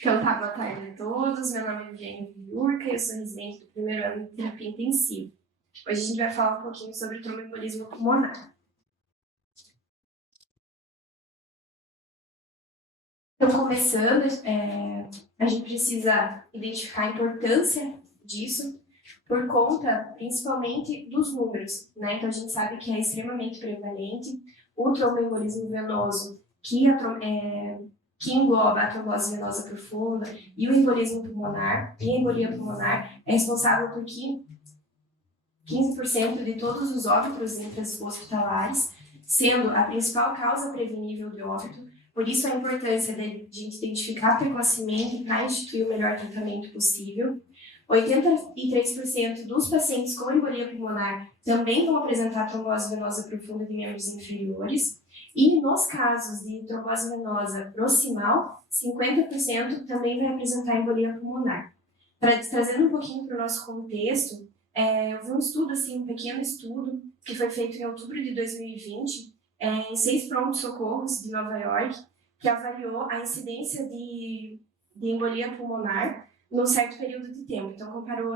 Então, tá, boa tarde a todos. Meu nome é Viviane Viurca, eu sou residente do primeiro ano de terapia intensiva. Hoje a gente vai falar um pouquinho sobre o tromboembolismo pulmonar. Então, começando, a gente precisa identificar a importância disso por conta, principalmente, dos números, né? Então, a gente sabe que é extremamente prevalente o tromboembolismo venoso, que engloba a trombose venosa profunda e o embolismo pulmonar, e a embolia pulmonar é responsável por 15% de todos os óbitos intra-hospitalares, sendo a principal causa prevenível de óbito. Por isso a importância de a gente identificar precocemente para instituir o melhor tratamento possível. 83% dos pacientes com embolia pulmonar também vão apresentar trombose venosa profunda de membros inferiores. E nos casos de trombose venosa proximal, 50% também vai apresentar embolia pulmonar. Trazendo um pouquinho para o nosso contexto, eu vi um estudo, um pequeno estudo, que foi feito em outubro de 2020, em 6 prontos-socorros de Nova York, que avaliou a incidência de embolia pulmonar num certo período de tempo. Então, comparou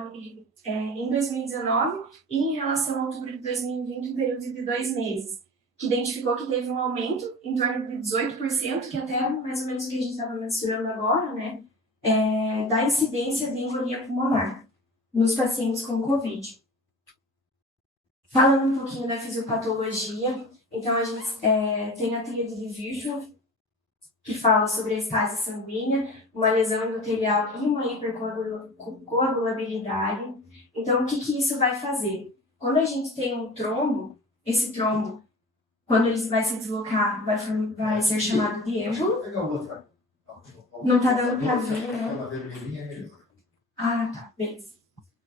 em 2019 e em relação a outubro de 2020, um período de 2 meses, que identificou que teve um aumento em torno de 18%, que até mais ou menos o que a gente estava mensurando agora, né, da incidência de embolia pulmonar nos pacientes com Covid. Falando um pouquinho da fisiopatologia, então a gente tem a tríade de Virchow, que fala sobre a estase sanguínea, uma lesão endotelial e uma hipercoagulabilidade. Então, o que isso vai fazer? Quando a gente tem um trombo, esse trombo, quando ele vai se deslocar, vai ser chamado de êmbolo. Não está dando para ver, né? Ah, tá, beleza.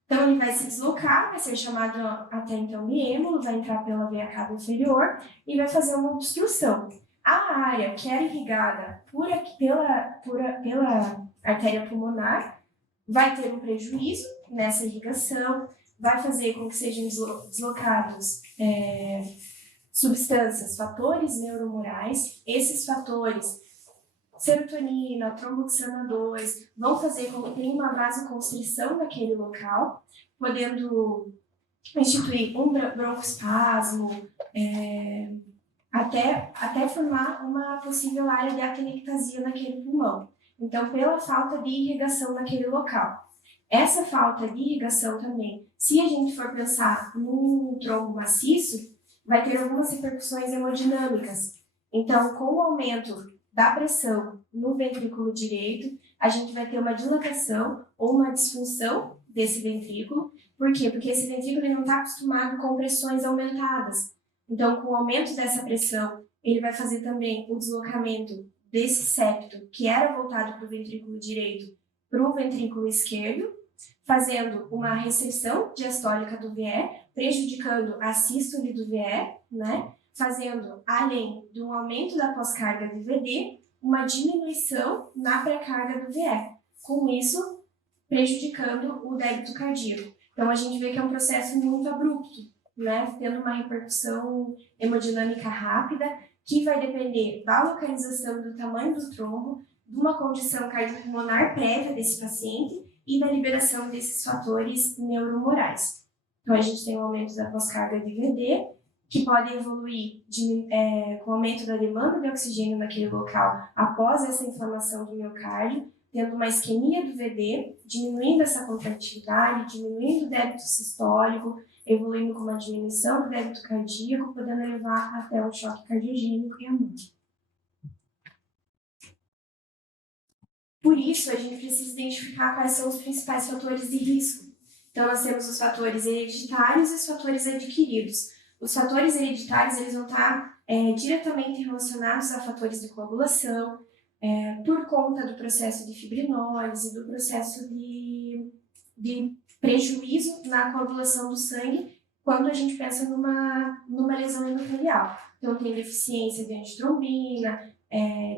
Então, ele vai se deslocar, vai ser chamado até então de êmbolo, vai entrar pela veia cava inferior e vai fazer uma obstrução. A área que era irrigada pela artéria pulmonar vai ter um prejuízo nessa irrigação, vai fazer com que sejam deslocados substâncias, fatores neuromorais. Esses fatores, serotonina, tromboxana 2, vão fazer com que tenha uma vasoconstrição naquele local, podendo instituir um broncoespasmo, até formar uma possível área de atelectasia naquele pulmão. Então, pela falta de irrigação naquele local. Essa falta de irrigação também, se a gente for pensar num trombo maciço, vai ter algumas repercussões hemodinâmicas. Então, com o aumento da pressão no ventrículo direito, a gente vai ter uma dilatação ou uma disfunção desse ventrículo. Por quê? Porque esse ventrículo ele não está acostumado com pressões aumentadas. Então, com o aumento dessa pressão, ele vai fazer também o deslocamento desse septo, que era voltado para o ventrículo direito, para o ventrículo esquerdo, fazendo uma recessão diastólica do VE, prejudicando a sístole do VE, né? Fazendo, além do aumento da pós-carga de VD, uma diminuição na pré-carga do VE. Com isso, prejudicando o débito cardíaco. Então, a gente vê que é um processo muito abrupto, né? Tendo uma repercussão hemodinâmica rápida, que vai depender da localização do tamanho do trombo, de uma condição cardiopulmonar prévia desse paciente e da liberação desses fatores neuromorais. Então, a gente tem um aumento da pós-carga de VD, que pode evoluir com o aumento da demanda de oxigênio naquele local após essa inflamação do miocárdio, tendo uma isquemia do VD, diminuindo essa contratividade, diminuindo o débito sistólico, evoluindo com uma diminuição do débito cardíaco, podendo levar até um choque cardiogênico e a morte. Por isso, a gente precisa identificar quais são os principais fatores de risco. Então, nós temos os fatores hereditários e os fatores adquiridos. Os fatores hereditários eles vão estar diretamente relacionados a fatores de coagulação, por conta do processo de fibrinólise, do processo de prejuízo na coagulação do sangue, quando a gente pensa numa lesão endotelial. Então, tem deficiência de antitrombina,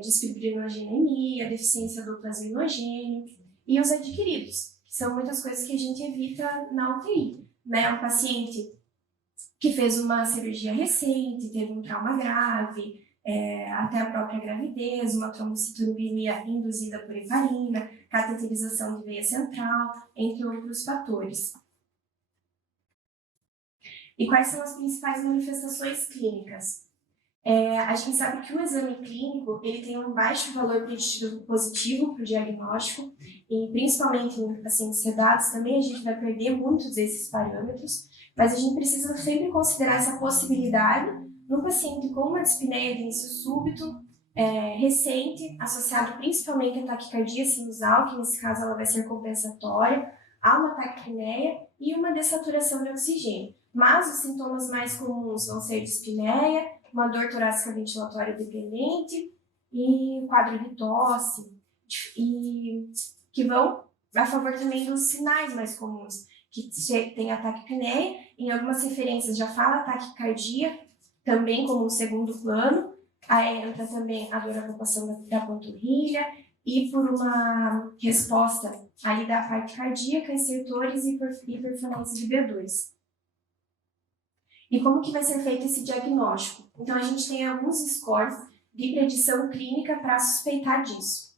desfibrinogenemia, deficiência do plasminogênio, e os adquiridos, que são muitas coisas que a gente evita na UTI, né? Um paciente que fez uma cirurgia recente, teve um trauma grave, até a própria gravidez, uma trombocitomia induzida por heparina, cateterização de veia central, entre outros fatores. E quais são as principais manifestações clínicas? A gente sabe que o exame clínico ele tem um baixo valor preditivo positivo para o diagnóstico, e principalmente em pacientes sedados também a gente vai perder muitos desses parâmetros, mas a gente precisa sempre considerar essa possibilidade no paciente com uma dispneia de início súbito, recente, associado principalmente à taquicardia sinusal, que nesse caso ela vai ser compensatória, a uma taquipneia e uma dessaturação de oxigênio. Mas os sintomas mais comuns vão ser dispneia, uma dor torácica ventilatória dependente e quadro de tosse, e que vão a favor também dos sinais mais comuns, que tem a taquipneia, em algumas referências já fala taquicardia, também como um segundo plano, aí entra também a dor à palpação da panturrilha, e por uma resposta ali da parte cardíaca, estertores e hiperfonência de B2. E como que vai ser feito esse diagnóstico? Então, a gente tem alguns scores de predição clínica para suspeitar disso.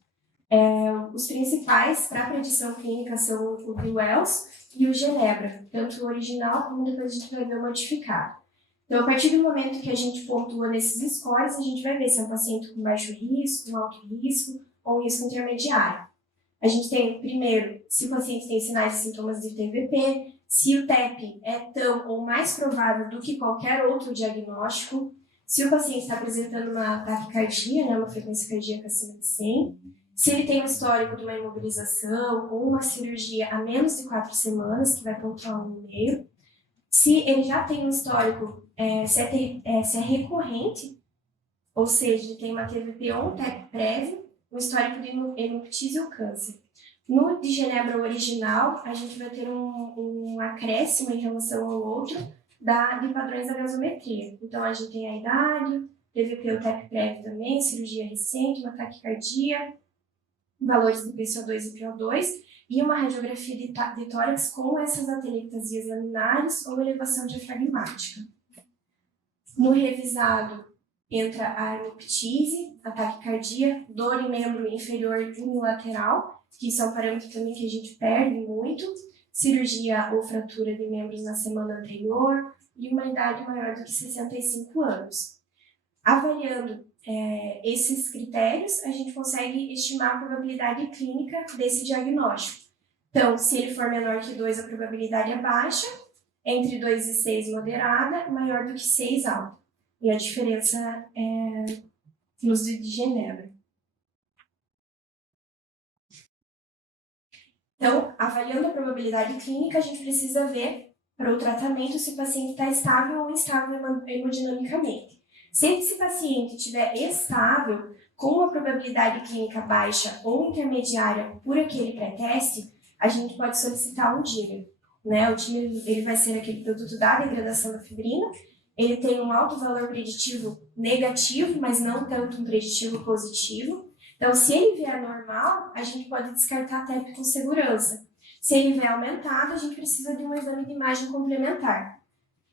Os principais para predição clínica são o do Wells e o Genebra, tanto o original como depois a gente vai ver o modificado. Então, a partir do momento que a gente pontua nesses scores, a gente vai ver se é um paciente com baixo risco, um alto risco ou um risco intermediário. A gente tem, primeiro, se o paciente tem sinais e sintomas de TVP, se o TEP é tão ou mais provável do que qualquer outro diagnóstico, se o paciente está apresentando uma taquicardia, né, uma frequência cardíaca acima de 100, se ele tem um histórico de uma imobilização ou uma cirurgia há menos de 4 semanas, que vai pontuar 1,5, se ele já tem um histórico, se é recorrente, ou seja, ele tem uma TVP ou um TEP prévio, um histórico de hemoptise ou câncer. No de Genebra original, a gente vai ter um acréscimo em relação ao outro de padrões da gasometria. Então, a gente tem a idade, TVP ou TEP prévio também, cirurgia recente, uma taquicardia, valores de PCO2 e PO2, e uma radiografia de tórax com essas atelectasias laminares ou elevação diafragmática. No revisado, entra a hemoptise, a taquicardia, dor em membro inferior unilateral, que são parâmetros também que a gente perde muito, cirurgia ou fratura de membros na semana anterior e uma idade maior do que 65 anos. Avaliando esses critérios, a gente consegue estimar a probabilidade clínica desse diagnóstico. Então, se ele for menor que 2, a probabilidade é baixa, entre 2 e 6 moderada, maior do que 6 alta. E a diferença é nos de Genebra. Então, avaliando a probabilidade clínica, a gente precisa ver para o tratamento se o paciente está estável ou instável hemodinamicamente. Se esse paciente estiver estável, com uma probabilidade clínica baixa ou intermediária por aquele pré-teste, a gente pode solicitar um dímero. Né? O dímero ele vai ser aquele produto da degradação da fibrina. Ele tem um alto valor preditivo negativo, mas não tanto um preditivo positivo. Então, se ele vier normal, a gente pode descartar a TEP com segurança. Se ele vier aumentado, a gente precisa de um exame de imagem complementar,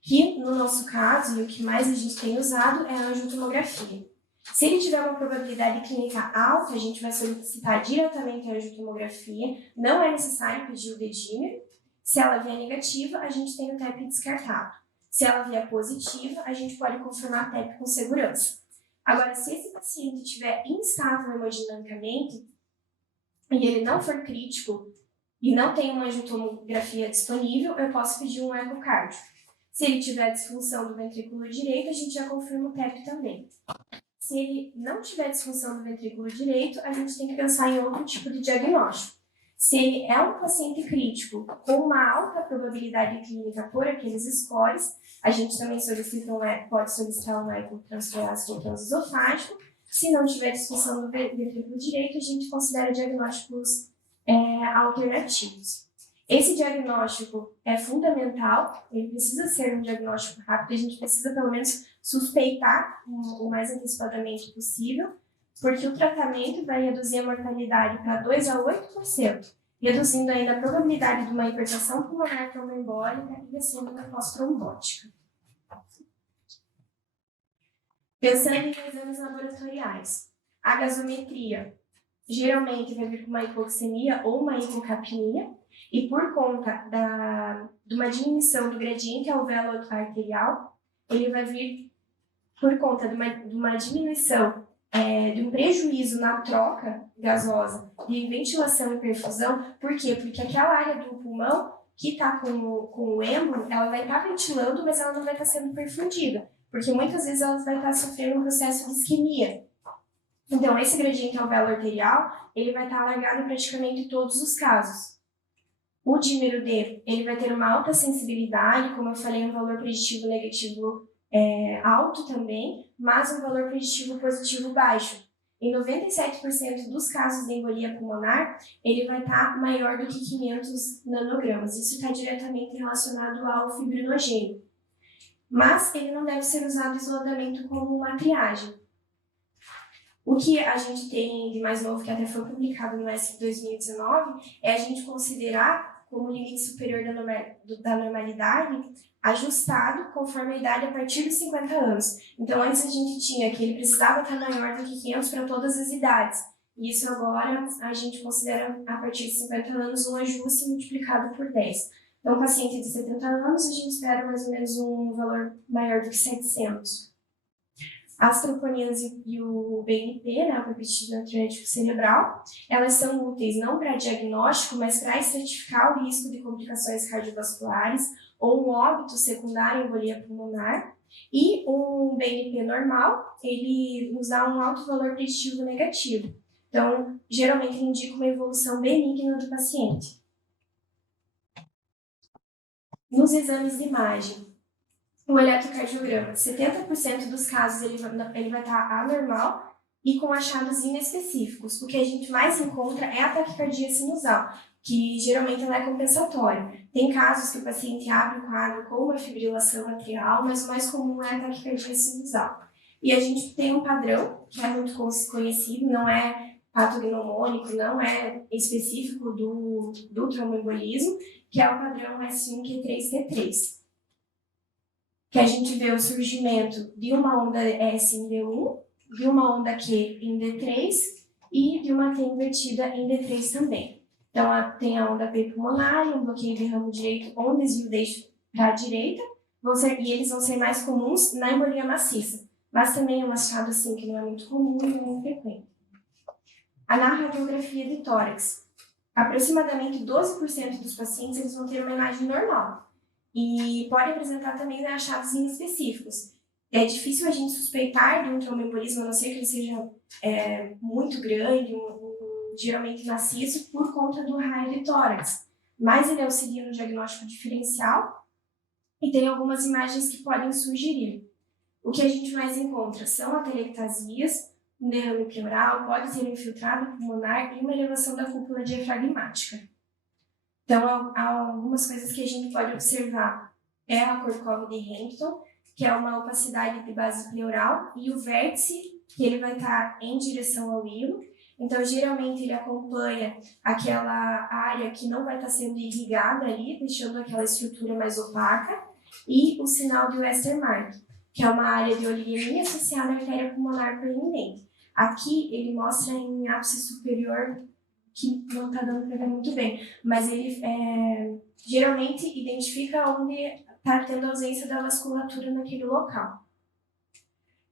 que, no nosso caso, e o que mais a gente tem usado, é a angiotomografia. Se ele tiver uma probabilidade clínica alta, a gente vai solicitar diretamente a angiotomografia, não é necessário pedir o dedímero. Se ela vier negativa, a gente tem o TEP descartado. Se ela vier positiva, a gente pode confirmar a TEP com segurança. Agora, se esse paciente estiver instável hemodinamicamente e ele não for crítico e não tem uma angiotomografia disponível, eu posso pedir um ecocardio. Se ele tiver disfunção do ventrículo direito, a gente já confirma o TEP também. Se ele não tiver disfunção do ventrículo direito, a gente tem que pensar em outro tipo de diagnóstico. Se ele é um paciente crítico com uma alta probabilidade clínica por aqueles scores, a gente também pode solicitar um eco transtorácico ou transesofágico. Se não tiver disfunção do ventrículo direito, a gente considera diagnósticos alternativos. Esse diagnóstico é fundamental, ele precisa ser um diagnóstico rápido, a gente precisa pelo menos suspeitar o mais antecipadamente possível, porque o tratamento vai reduzir a mortalidade para 2 a 8%, reduzindo ainda a probabilidade de uma hipertensão pulmonar tromboembólica e descendo da pós-trombótica. Pensando em exames laboratoriais, a gasometria geralmente vai vir com uma hipoglicemia ou uma hipocapnia, e por conta de uma diminuição do gradiente alvéolo arterial, ele vai vir por conta de uma diminuição de um prejuízo na troca gasosa de ventilação e perfusão. Por quê? Porque aquela área do pulmão que está com o êmbolo, ela vai estar ventilando, mas ela não vai estar sendo perfundida, porque muitas vezes ela vai estar sofrendo um processo de isquemia. Então, esse gradiente alvéolo arterial, ele vai estar alargado em praticamente todos os casos. O dímero D, ele vai ter uma alta sensibilidade, como eu falei, um valor preditivo negativo alto também, mas um valor preditivo positivo baixo. Em 97% dos casos de embolia pulmonar, ele vai estar maior do que 500 nanogramas. Isso está diretamente relacionado ao fibrinogênio. Mas ele não deve ser usado isoladamente como uma triagem. O que a gente tem de mais novo, que até foi publicado no ESC 2019, é a gente considerar como limite superior da normalidade ajustado conforme a idade a partir dos 50 anos. Então, antes a gente tinha que ele precisava estar maior do que 500 para todas as idades. E isso agora a gente considera, a partir de 50 anos, um ajuste multiplicado por 10. Então, um paciente de 70 anos, a gente espera mais ou menos um valor maior do que 700. As troponinas e o BNP, né, o peptídeo natriurético cerebral, elas são úteis não para diagnóstico, mas para estratificar o risco de complicações cardiovasculares ou um óbito secundário à embolia pulmonar. E um BNP normal, ele nos dá um alto valor preditivo negativo. Então, geralmente ele indica uma evolução benigna do paciente. Nos exames de imagem, o eletrocardiograma, 70% dos casos ele vai estar anormal e com achados inespecíficos. O que a gente mais encontra é a taquicardia sinusal, que geralmente ela é compensatória. Tem casos que o paciente abre o quadro com uma fibrilação atrial, mas o mais comum é a taquicardia sinusal. E a gente tem um padrão, que é muito conhecido, não é patognomônico, não é específico do tromboembolismo, que é o padrão S1Q3T3. Que a gente vê o surgimento de uma onda S em D1, de uma onda Q em D3 e de uma T invertida em D3 também. Então, tem a onda P pulmonar, um bloqueio de ramo direito ou um desvio deixo para a direita, e eles vão ser mais comuns na embolia maciça, mas também é um achado assim que não é muito comum e não é muito frequente. A radiografia de tórax. Aproximadamente 12% dos pacientes eles vão ter uma imagem normal. E pode apresentar também achados inespecíficos. É difícil a gente suspeitar de um tromboembolismo, a não ser que ele seja muito grande, geralmente maciço, por conta do raio de tórax. Mas ele auxilia no diagnóstico diferencial e tem algumas imagens que podem sugerir. O que a gente mais encontra são atelectasias, um derrame pleural, pode ter um infiltrado pulmonar e uma elevação da cúpula diafragmática. Então, há algumas coisas que a gente pode observar. É a Kortkov de Hampton, que é uma opacidade de base pleural, e o vértice, que ele vai estar em direção ao hilo. Então, geralmente, ele acompanha aquela área que não vai estar sendo irrigada ali, deixando aquela estrutura mais opaca, e o sinal de Westermarck, que é uma área de oligemia associada à artéria pulmonar proeminente. Aqui, ele mostra em ápice superior, que não está dando para ver muito bem, mas ele geralmente identifica onde está tendo ausência da vasculatura naquele local.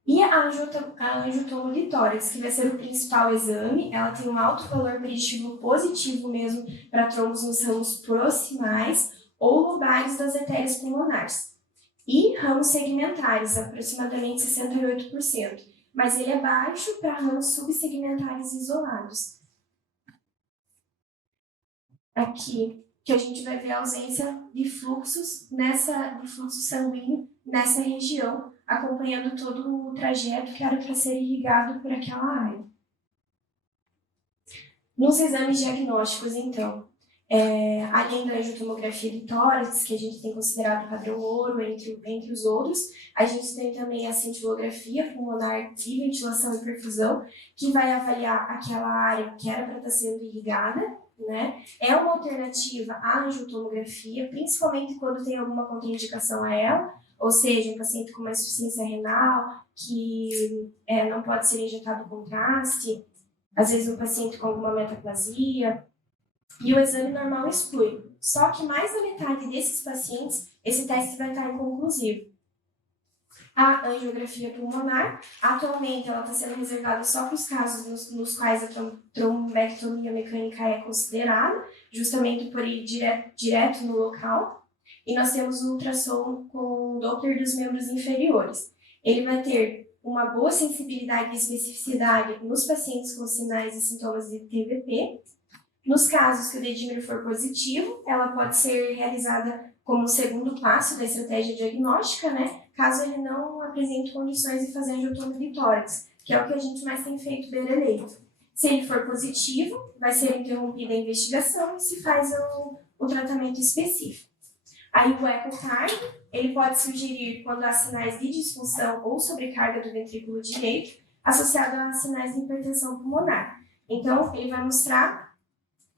E a angiotomo de tórax, que vai ser o principal exame, ela tem um alto valor preditivo positivo mesmo para trombos nos ramos proximais ou lobares das artérias pulmonares. E ramos segmentares, aproximadamente 68%, mas ele é baixo para ramos subsegmentares isolados. Aqui, que a gente vai ver a ausência de fluxos de fluxo sanguíneo nessa região, acompanhando todo o trajeto que era para ser irrigado por aquela área. Nos exames diagnósticos, então, além da angiotomografia de tórax, que a gente tem considerado padrão ouro, entre os outros, a gente tem também a cintilografia pulmonar de ventilação e perfusão, que vai avaliar aquela área que era para estar sendo irrigada, né? É uma alternativa à angiotomografia, principalmente quando tem alguma contraindicação a ela, ou seja, um paciente com uma insuficiência renal, que não pode ser injetado contraste, às vezes um paciente com alguma metaplasia, e o exame normal exclui. Só que mais da metade desses pacientes, esse teste vai estar inconclusivo. A angiografia pulmonar, atualmente ela está sendo reservada só para os casos nos quais a trombectomia mecânica é considerada, justamente por ir direto no local. E nós temos o ultrassom com Doppler dos membros inferiores. Ele vai ter uma boa sensibilidade e especificidade nos pacientes com sinais e sintomas de TVP. Nos casos que o dedímero for positivo, ela pode ser realizada como segundo passo da estratégia diagnóstica, né? Caso ele não apresente condições de fazer angiotomia de tórax, que é o que a gente mais tem feito beira-leito. Se ele for positivo, vai ser interrompida a investigação e se faz o tratamento específico. Aí o ecocardio, ele pode sugerir quando há sinais de disfunção ou sobrecarga do ventrículo direito, associado a sinais de hipertensão pulmonar. Então, ele vai mostrar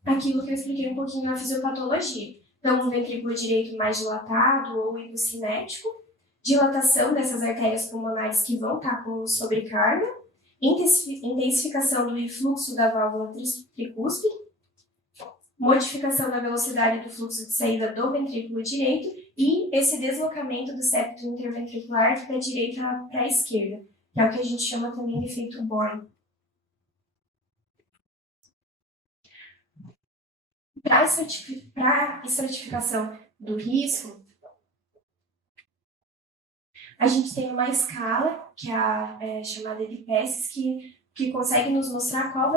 aquilo que eu expliquei um pouquinho na fisiopatologia. Então, um ventrículo direito mais dilatado ou hipocinético, dilatação dessas artérias pulmonares que vão estar com sobrecarga, intensificação do influxo da válvula tricúspide, modificação da velocidade do fluxo de saída do ventrículo direito e esse deslocamento do septo interventricular da direita para a esquerda, que é o que a gente chama também de efeito Boyne. Para a estratificação do risco, a gente tem uma escala, que é a chamada de PESS, que consegue nos mostrar qual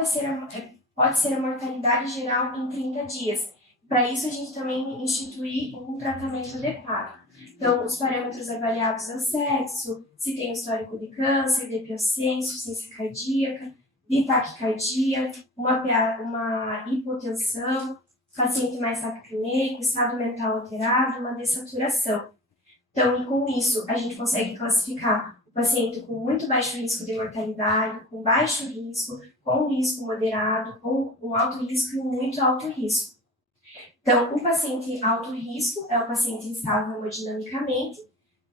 pode ser a mortalidade geral em 30 dias. Para isso, a gente também institui um tratamento adequado. Então, os parâmetros avaliados é o sexo, se tem histórico de câncer, de epilepsia, insuficiência cardíaca, de taquicardia, uma hipotensão, paciente mais taquipneico, estado mental alterado, uma dessaturação. Então, e com isso, a gente consegue classificar o paciente com muito baixo risco de mortalidade, com baixo risco, com risco moderado, com um alto risco e um muito alto risco. Então, o paciente alto risco é o paciente instável hemodinamicamente,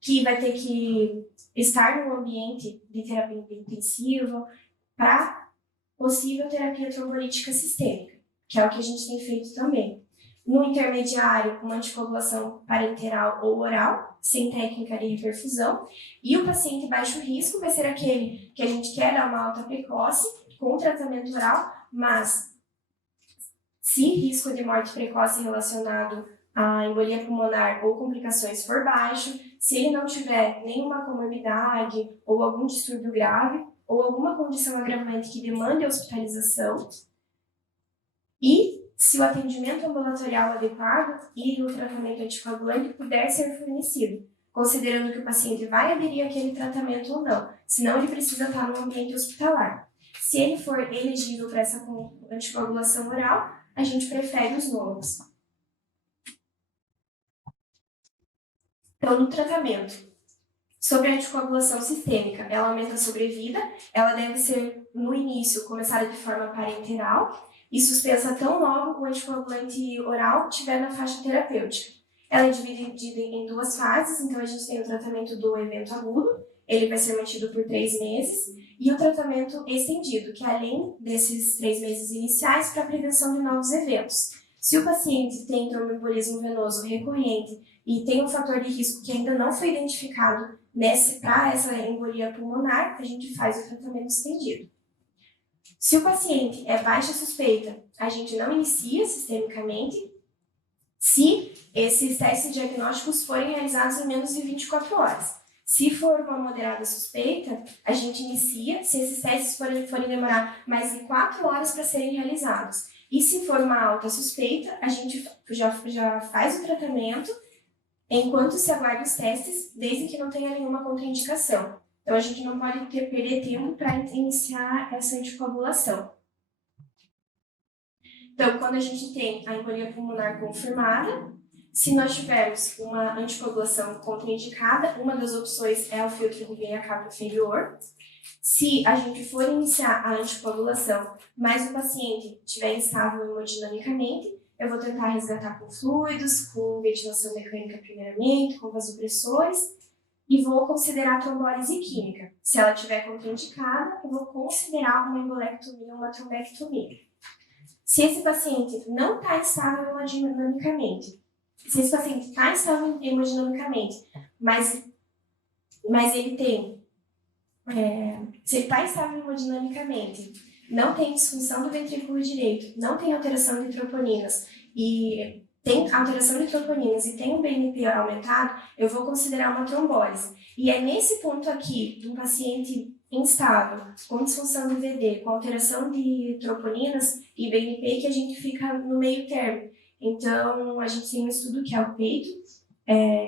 que vai ter que estar no ambiente de terapia intensiva para possível terapia trombolítica sistêmica, que é o que a gente tem feito também. No intermediário, uma anticoagulação parenteral ou oral, sem técnica de reperfusão. E o paciente baixo risco vai ser aquele que a gente quer dar uma alta precoce com tratamento oral, mas se risco de morte precoce relacionado à embolia pulmonar ou complicações for baixo, se ele não tiver nenhuma comorbidade ou algum distúrbio grave ou alguma condição agravante que demande hospitalização, e se o atendimento ambulatorial adequado e o tratamento anticoagulante puder ser fornecido, considerando que o paciente vai aderir àquele tratamento ou não, senão ele precisa estar no ambiente hospitalar. Se ele for elegível para essa anticoagulação oral, a gente prefere os novos. Então, no tratamento, sobre a anticoagulação sistêmica, ela aumenta a sobrevida, ela deve ser, no início, começada de forma parenteral, e suspensa tão logo o anticoagulante oral estiver na faixa terapêutica. Ela é dividida em duas fases, então a gente tem o tratamento do evento agudo, ele vai ser mantido por 3 meses, e o tratamento estendido, que é além desses 3 meses iniciais, para a prevenção de novos eventos. Se o paciente tem tromboembolismo venoso recorrente e tem um fator de risco que ainda não foi identificado para essa embolia pulmonar, a gente faz o tratamento estendido. Se o paciente é baixa suspeita, a gente não inicia sistemicamente se esses testes diagnósticos forem realizados em menos de 24 horas. Se for uma moderada suspeita, a gente inicia se esses testes forem demorar mais de 4 horas para serem realizados. E se for uma alta suspeita, a gente já faz o tratamento enquanto se aguarda os testes, desde que não tenha nenhuma contraindicação. Então, a gente não pode perder tempo para iniciar essa anticoagulação. Então, quando a gente tem a embolia pulmonar confirmada, se nós tivermos uma anticoagulação contraindicada, uma das opções é o filtro de veia cava inferior. Se a gente for iniciar a anticoagulação, mas o paciente estiver instável hemodinamicamente, eu vou tentar resgatar com fluidos, com ventilação mecânica primeiramente, com vasopressores, e vou considerar a trombólise química. Se ela estiver contraindicada, eu vou considerar uma embolectomia ou uma trombectomia. Se esse paciente não está estável hemodinamicamente, se esse paciente está estável hemodinamicamente, mas ele tem, se ele está estável hemodinamicamente, não tem disfunção do ventrículo direito, não tem alteração de troponinas e tem alteração de troponinas e tem um BNP aumentado, eu vou considerar uma trombólise. E é nesse ponto aqui, de um paciente instável, com disfunção do VD, com alteração de troponinas e BNP, que a gente fica no meio termo. Então, a gente tem um estudo que é o PEITO,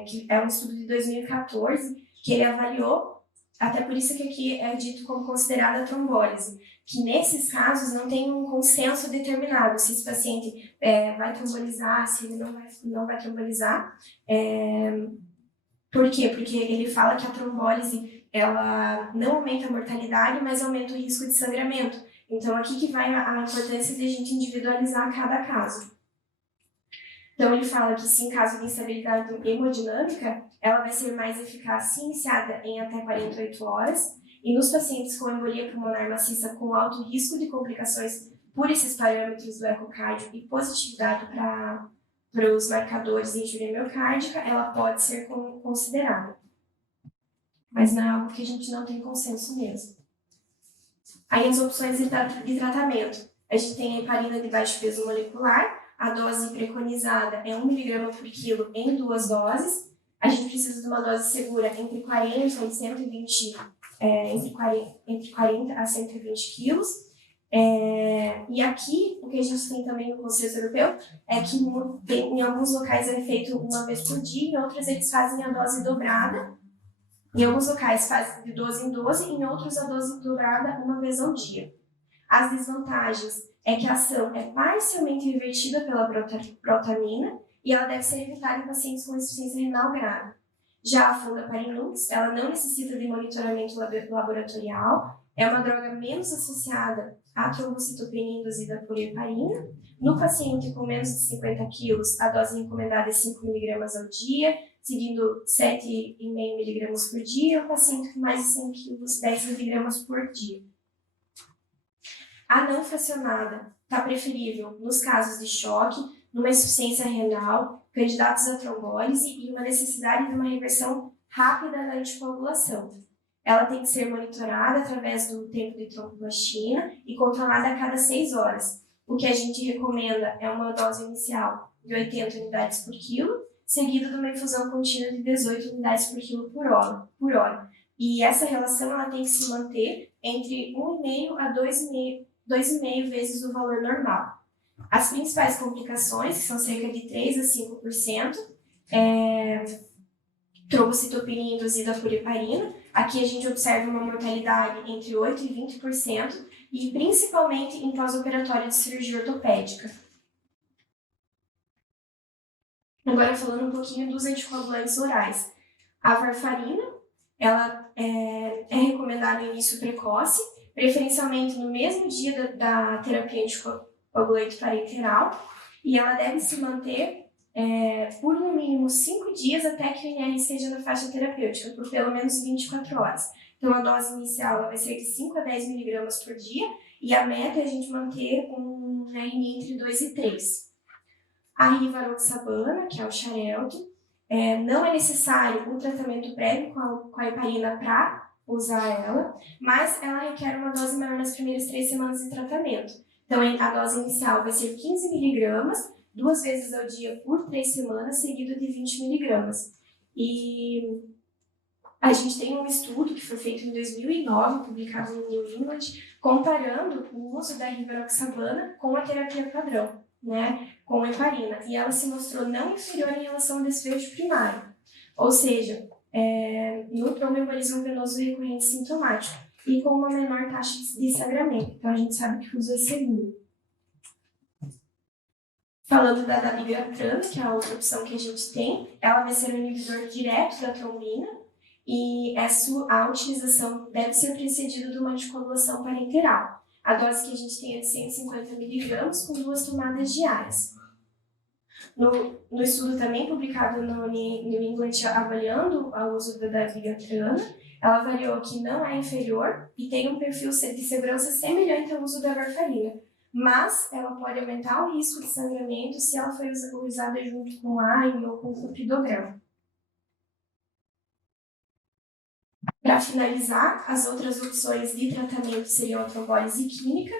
que é um estudo de 2014, que ele avaliou, até por isso que aqui é dito como considerada trombólise, que nesses casos não tem um consenso determinado se esse paciente vai trombolizar, se ele não vai trombolizar. Por quê? Porque ele fala que a trombólise ela não aumenta a mortalidade, mas aumenta o risco de sangramento. Então, aqui que vai a importância de a gente individualizar cada caso. Então, ele fala que se em caso de instabilidade hemodinâmica, ela vai ser mais eficaz se iniciada em até 48 horas, e nos pacientes com embolia pulmonar maciça com alto risco de complicações por esses parâmetros do ecocardio e positividade para os marcadores de injúria miocárdica, ela pode ser considerada. Mas não é algo que a gente não tem consenso mesmo. Aí as opções de tratamento. A gente tem a heparina de baixo peso molecular, a dose preconizada é 1 mg por quilo em 2 doses. A gente precisa de uma dose segura entre 40 e 120, entre 40 a 120 quilos. E aqui, o que a gente tem também no consenso europeu é que em alguns locais é feito uma vez por dia, em outros eles fazem a dose dobrada. Em alguns locais fazem de 12 em 12, em outros a dose dobrada uma vez ao dia. As desvantagens é que a ação é parcialmente revertida pela protamina e ela deve ser evitada em pacientes com insuficiência renal grave. Já a fondaparinux, ela não necessita de monitoramento laboratorial, é uma droga menos associada à trombocitopenia induzida por heparina. No paciente com menos de 50 quilos, a dose recomendada é 5 mg ao dia, seguindo 7,5 mg por dia, o paciente com mais de 100 quilos, 10 mg por dia. A não fracionada está preferível nos casos de choque, numa insuficiência renal, candidatos a trombólise e uma necessidade de uma reversão rápida da anticoagulação. Ela tem que ser monitorada através do tempo de tromboplastina e controlada a cada 6 horas. O que a gente recomenda é uma dose inicial de 80 unidades por quilo, seguido de uma infusão contínua de 18 unidades por quilo por hora. E essa relação ela tem que se manter entre 1,5 a 2,5 vezes o valor normal. As principais complicações, que são cerca de 3 a 5%, trombocitopenia induzida por heparina. Aqui a gente observa uma mortalidade entre 8% e 20%, e principalmente em pós-operatório de cirurgia ortopédica. Agora falando um pouquinho dos anticoagulantes orais. A varfarina, ela é recomendada no início precoce, preferencialmente no mesmo dia da terapia anticoagulante parenteral, e ela deve se manter por no mínimo 5 dias até que o INR esteja na faixa terapêutica, por pelo menos 24 horas. Então, a dose inicial ela vai ser de 5 a 10 mg por dia, e a meta é a gente manter um RNI entre 2 e 3. A rivaroxabana, que é o Xarelto, não é necessário um tratamento prévio com a heparina para usar ela, mas ela requer uma dose maior nas primeiras 3 semanas de tratamento. Então, a dose inicial vai ser 15 mg, 2 vezes ao dia por 3 semanas, seguido de 20 mg. E a gente tem um estudo que foi feito em 2009, publicado no New England, comparando o uso da rivaroxabana com a terapia padrão, né, com a heparina. E ela se mostrou não inferior em relação ao desfecho primário. Ou seja, no tromboembolismo venoso recorrente sintomático e com uma menor taxa de sangramento. Então, a gente sabe que o uso é seguro. Falando da dabigatran, que é a outra opção que a gente tem, ela vai ser um inibidor direto da trombina e a utilização deve ser precedida de uma anticoagulação parenteral. A dose que a gente tem é de 150 mg com 2 tomadas diárias. No estudo também publicado no New England avaliando o uso da dabigatran, ela avaliou que não é inferior e tem um perfil de segurança semelhante ao uso da varfarina, mas ela pode aumentar o risco de sangramento se ela for usada junto com AIM ou com clopidogrel. Para finalizar, as outras opções de tratamento seriam a trombólise química.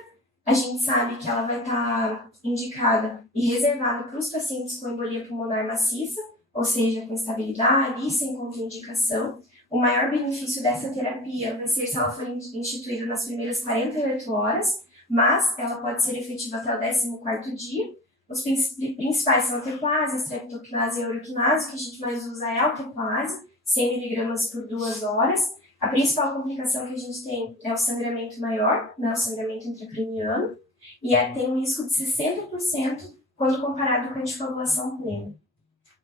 A gente sabe que ela vai estar indicada e reservada para os pacientes com embolia pulmonar maciça, ou seja, com estabilidade e sem contraindicação. O maior benefício dessa terapia vai ser se ela for instituída nas primeiras 48 horas, mas ela pode ser efetiva até o 14º dia. Os principais são a teplase, a streptokinase e a uroquinase. O que a gente mais usa é a alteplase, 100 mg por 2 horas. A principal complicação que a gente tem é o sangramento maior, né, o sangramento intracraniano, e tem um risco de 60% quando comparado com a anticoagulação plena.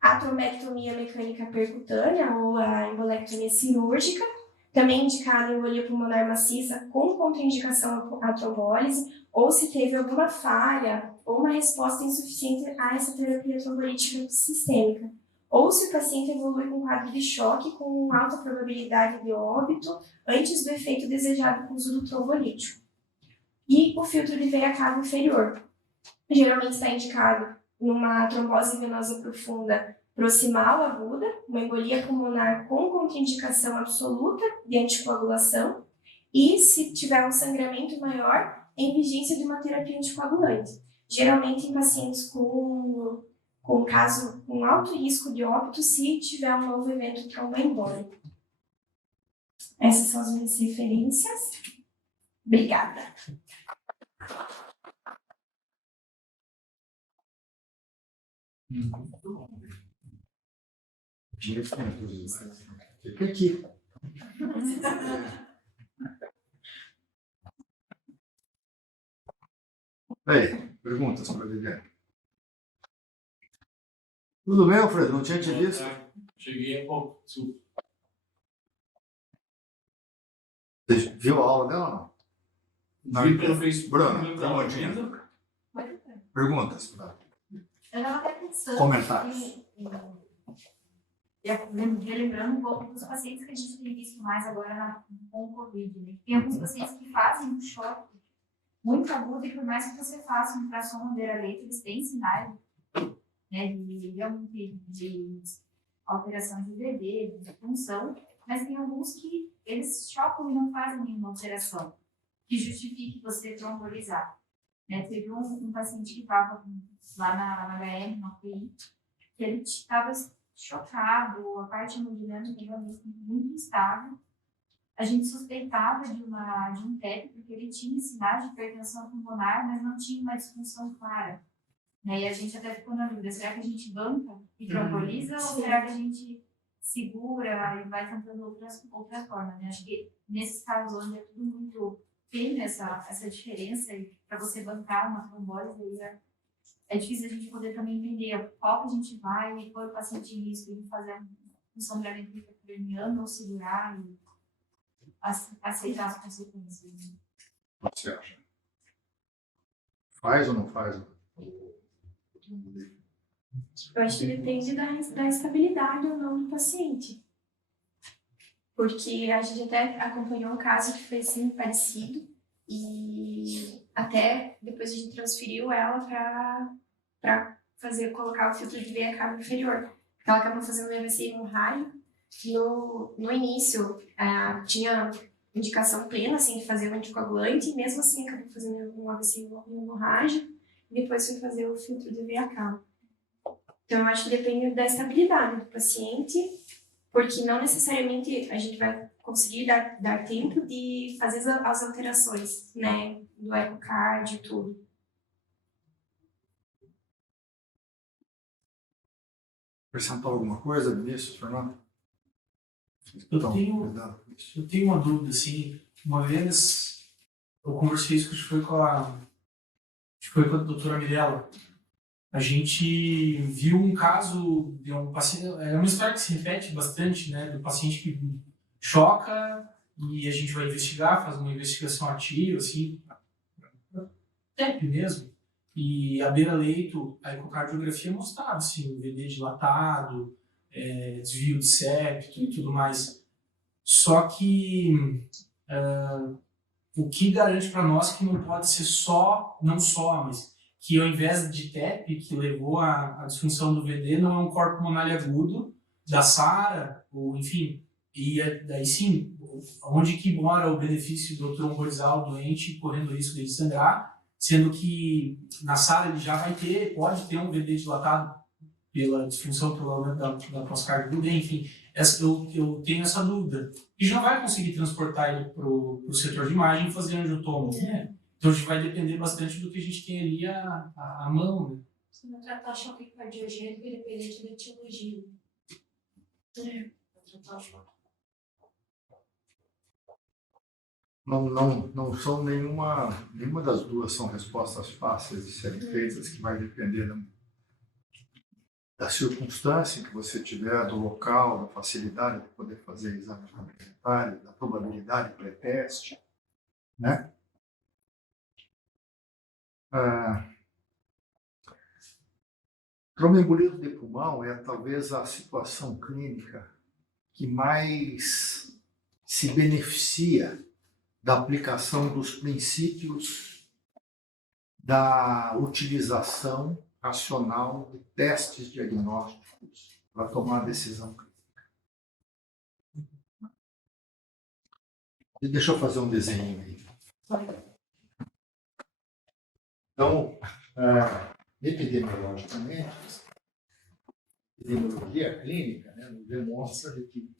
A trombectomia mecânica percutânea, ou a embolectomia cirúrgica, também indicada em embolia pulmonar maciça com contraindicação à trombólise, ou se teve alguma falha ou uma resposta insuficiente a essa terapia trombolítica sistêmica. Ou se o paciente evolui com um quadro de choque com alta probabilidade de óbito antes do efeito desejado com o uso do trombolítico. E o filtro de veia cava inferior. Geralmente está indicado numa trombose venosa profunda proximal aguda, uma embolia pulmonar com contraindicação absoluta de anticoagulação e, se tiver um sangramento maior, em vigência de uma terapia anticoagulante. Geralmente em pacientes com caso com alto risco de óbito se tiver um novo evento tromboembólico. Essas são as minhas referências. Obrigada. Fica aqui. Aí, perguntas para a Viviane. Tudo bem, Alfredo? Não tinha te visto? Cheguei há pouco. Você viu a aula dela ou não? Vi pelo Facebook. Bruno, perguntinha. Perguntas. Eu estava até pensando. Comentários. Relembrando um pouco dos pacientes que a gente tem visto mais agora com o Covid, né? Tem alguns pacientes que fazem um choque muito agudo e por mais que você faça uma fração madeira-leite, eles têm sinais, né, de alteração de VD, de função, mas tem alguns que eles chocam e não fazem nenhuma alteração que justifique você trombolizar. Né? Teve um paciente que estava lá na HM, na UTI, que ele estava chocado, a parte hemodinâmica realmente muito instável. A gente suspeitava de um TEP, porque ele tinha sinais de hipertensão pulmonar, mas não tinha uma disfunção clara. Né? E a gente até ficou na dúvida, será que a gente banca e tromboliza ou será que a gente segura e vai tentando outras formas? Né? Acho que nesses casos onde é tudo muito fino, essa diferença, e para você bancar uma trombólise, é difícil a gente poder também entender qual que a gente vai pôr o paciente em risco e fazer um sangramento intracraniano ou segurar e aceitar as consequências. Né? O que você acha? Faz ou não faz? Eu acho que depende da estabilidade ou não do paciente. Porque a gente até acompanhou um caso que foi assim, parecido e até depois a gente transferiu ela para colocar o filtro de veia cava inferior. Ela acabou fazendo um AVC hemorrágico. No início, tinha indicação plena assim, de fazer o anticoagulante, e mesmo assim acabou fazendo um AVC hemorrágico, e depois foi fazer o filtro de veia cava. Então, eu acho que depende da estabilidade do paciente, porque não necessariamente a gente vai conseguir dar tempo de fazer as alterações, né, do ecocardio e tudo. Acrescentou alguma coisa, Vinícius, Fernando? Eu tenho uma dúvida, assim. Uma vez eu conversei isso, acho que foi com a doutora Mirella. A gente viu um caso de um paciente, é uma história que se repete bastante, né, do paciente que choca e a gente vai investigar, faz uma investigação ativa, assim, TEP mesmo, E a beira-leito, a ecocardiografia mostrava, assim, VD dilatado, desvio de septo e tudo mais. Só que o que garante para nós que não pode ser mas que ao invés de TEP, que levou à disfunção do VD, não é um corpo pulmonar agudo da SARA, ou enfim, e daí sim, onde que mora o benefício do trombolizar o doente correndo risco de sangrar, sendo que na SARA ele já pode ter um VD dilatado pela disfunção provavelmente da pós-cardio, enfim, eu tenho essa dúvida. E já vai conseguir transportar ele para o setor de imagem e fazer angiotomo. Então a gente vai depender bastante do que a gente tem ali à mão. Né? Se não tratar choque cardiogênico, ele depende de etiologia. Não são nenhuma das duas são respostas fáceis de serem feitas, que vai depender da circunstância que você tiver, do local, da facilidade de poder fazer exames complementares, da probabilidade pré-teste, né? Tromboembolismo de pulmão é talvez a situação clínica que mais se beneficia da aplicação dos princípios da utilização racional de testes diagnósticos para tomar a decisão clínica. E deixa eu fazer um desenho aí. Então, epidemiologicamente, epidemiologia clínica, né, nos demonstra que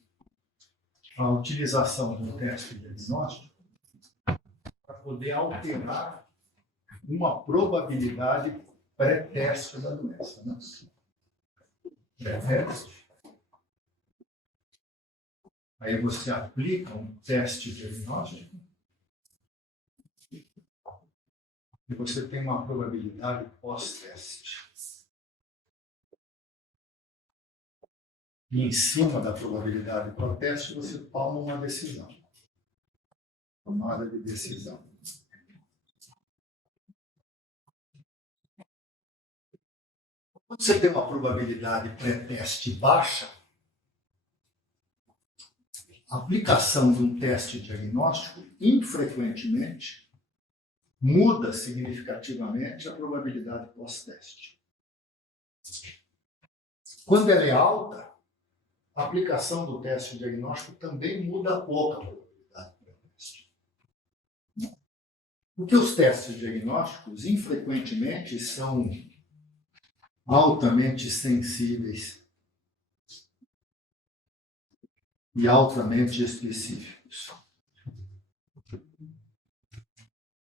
a utilização de um teste diagnóstico para poder alterar uma probabilidade pré-teste da doença. Né? Pré-teste. Aí você aplica um teste diagnóstico e você tem uma probabilidade pós-teste. E em cima da probabilidade pós-teste, você toma uma decisão. Tomada de decisão. Quando você tem uma probabilidade pré-teste baixa, a aplicação de um teste diagnóstico, infrequentemente, muda significativamente a probabilidade pós-teste. Quando ela é alta, a aplicação do teste diagnóstico também muda pouco a probabilidade pré-teste. Porque os testes diagnósticos, infrequentemente, são altamente sensíveis e altamente específicos.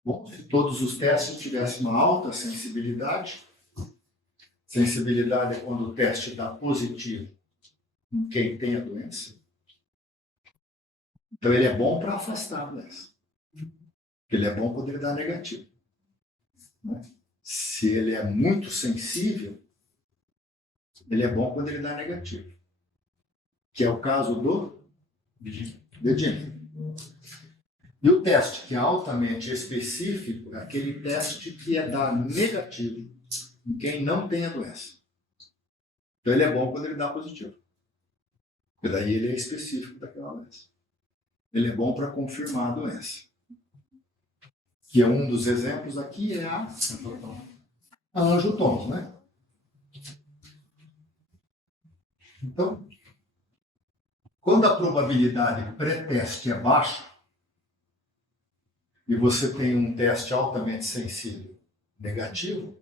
Bom, se todos os testes tivessem uma alta sensibilidade é quando o teste dá positivo em quem tem a doença, então ele é bom para afastar a doença. Ele é bom quando ele dá negativo. Né? Se ele é muito sensível, ele é bom quando ele dá negativo. Que é o caso do dedímero. E o teste que é altamente específico é aquele teste que é dar negativo em quem não tem a doença. Então ele é bom quando ele dá positivo. Porque daí ele é específico daquela doença. Ele é bom para confirmar a doença. Que é um dos exemplos aqui é a angiotomos, né? Então, quando a probabilidade pré-teste é baixa e você tem um teste altamente sensível negativo,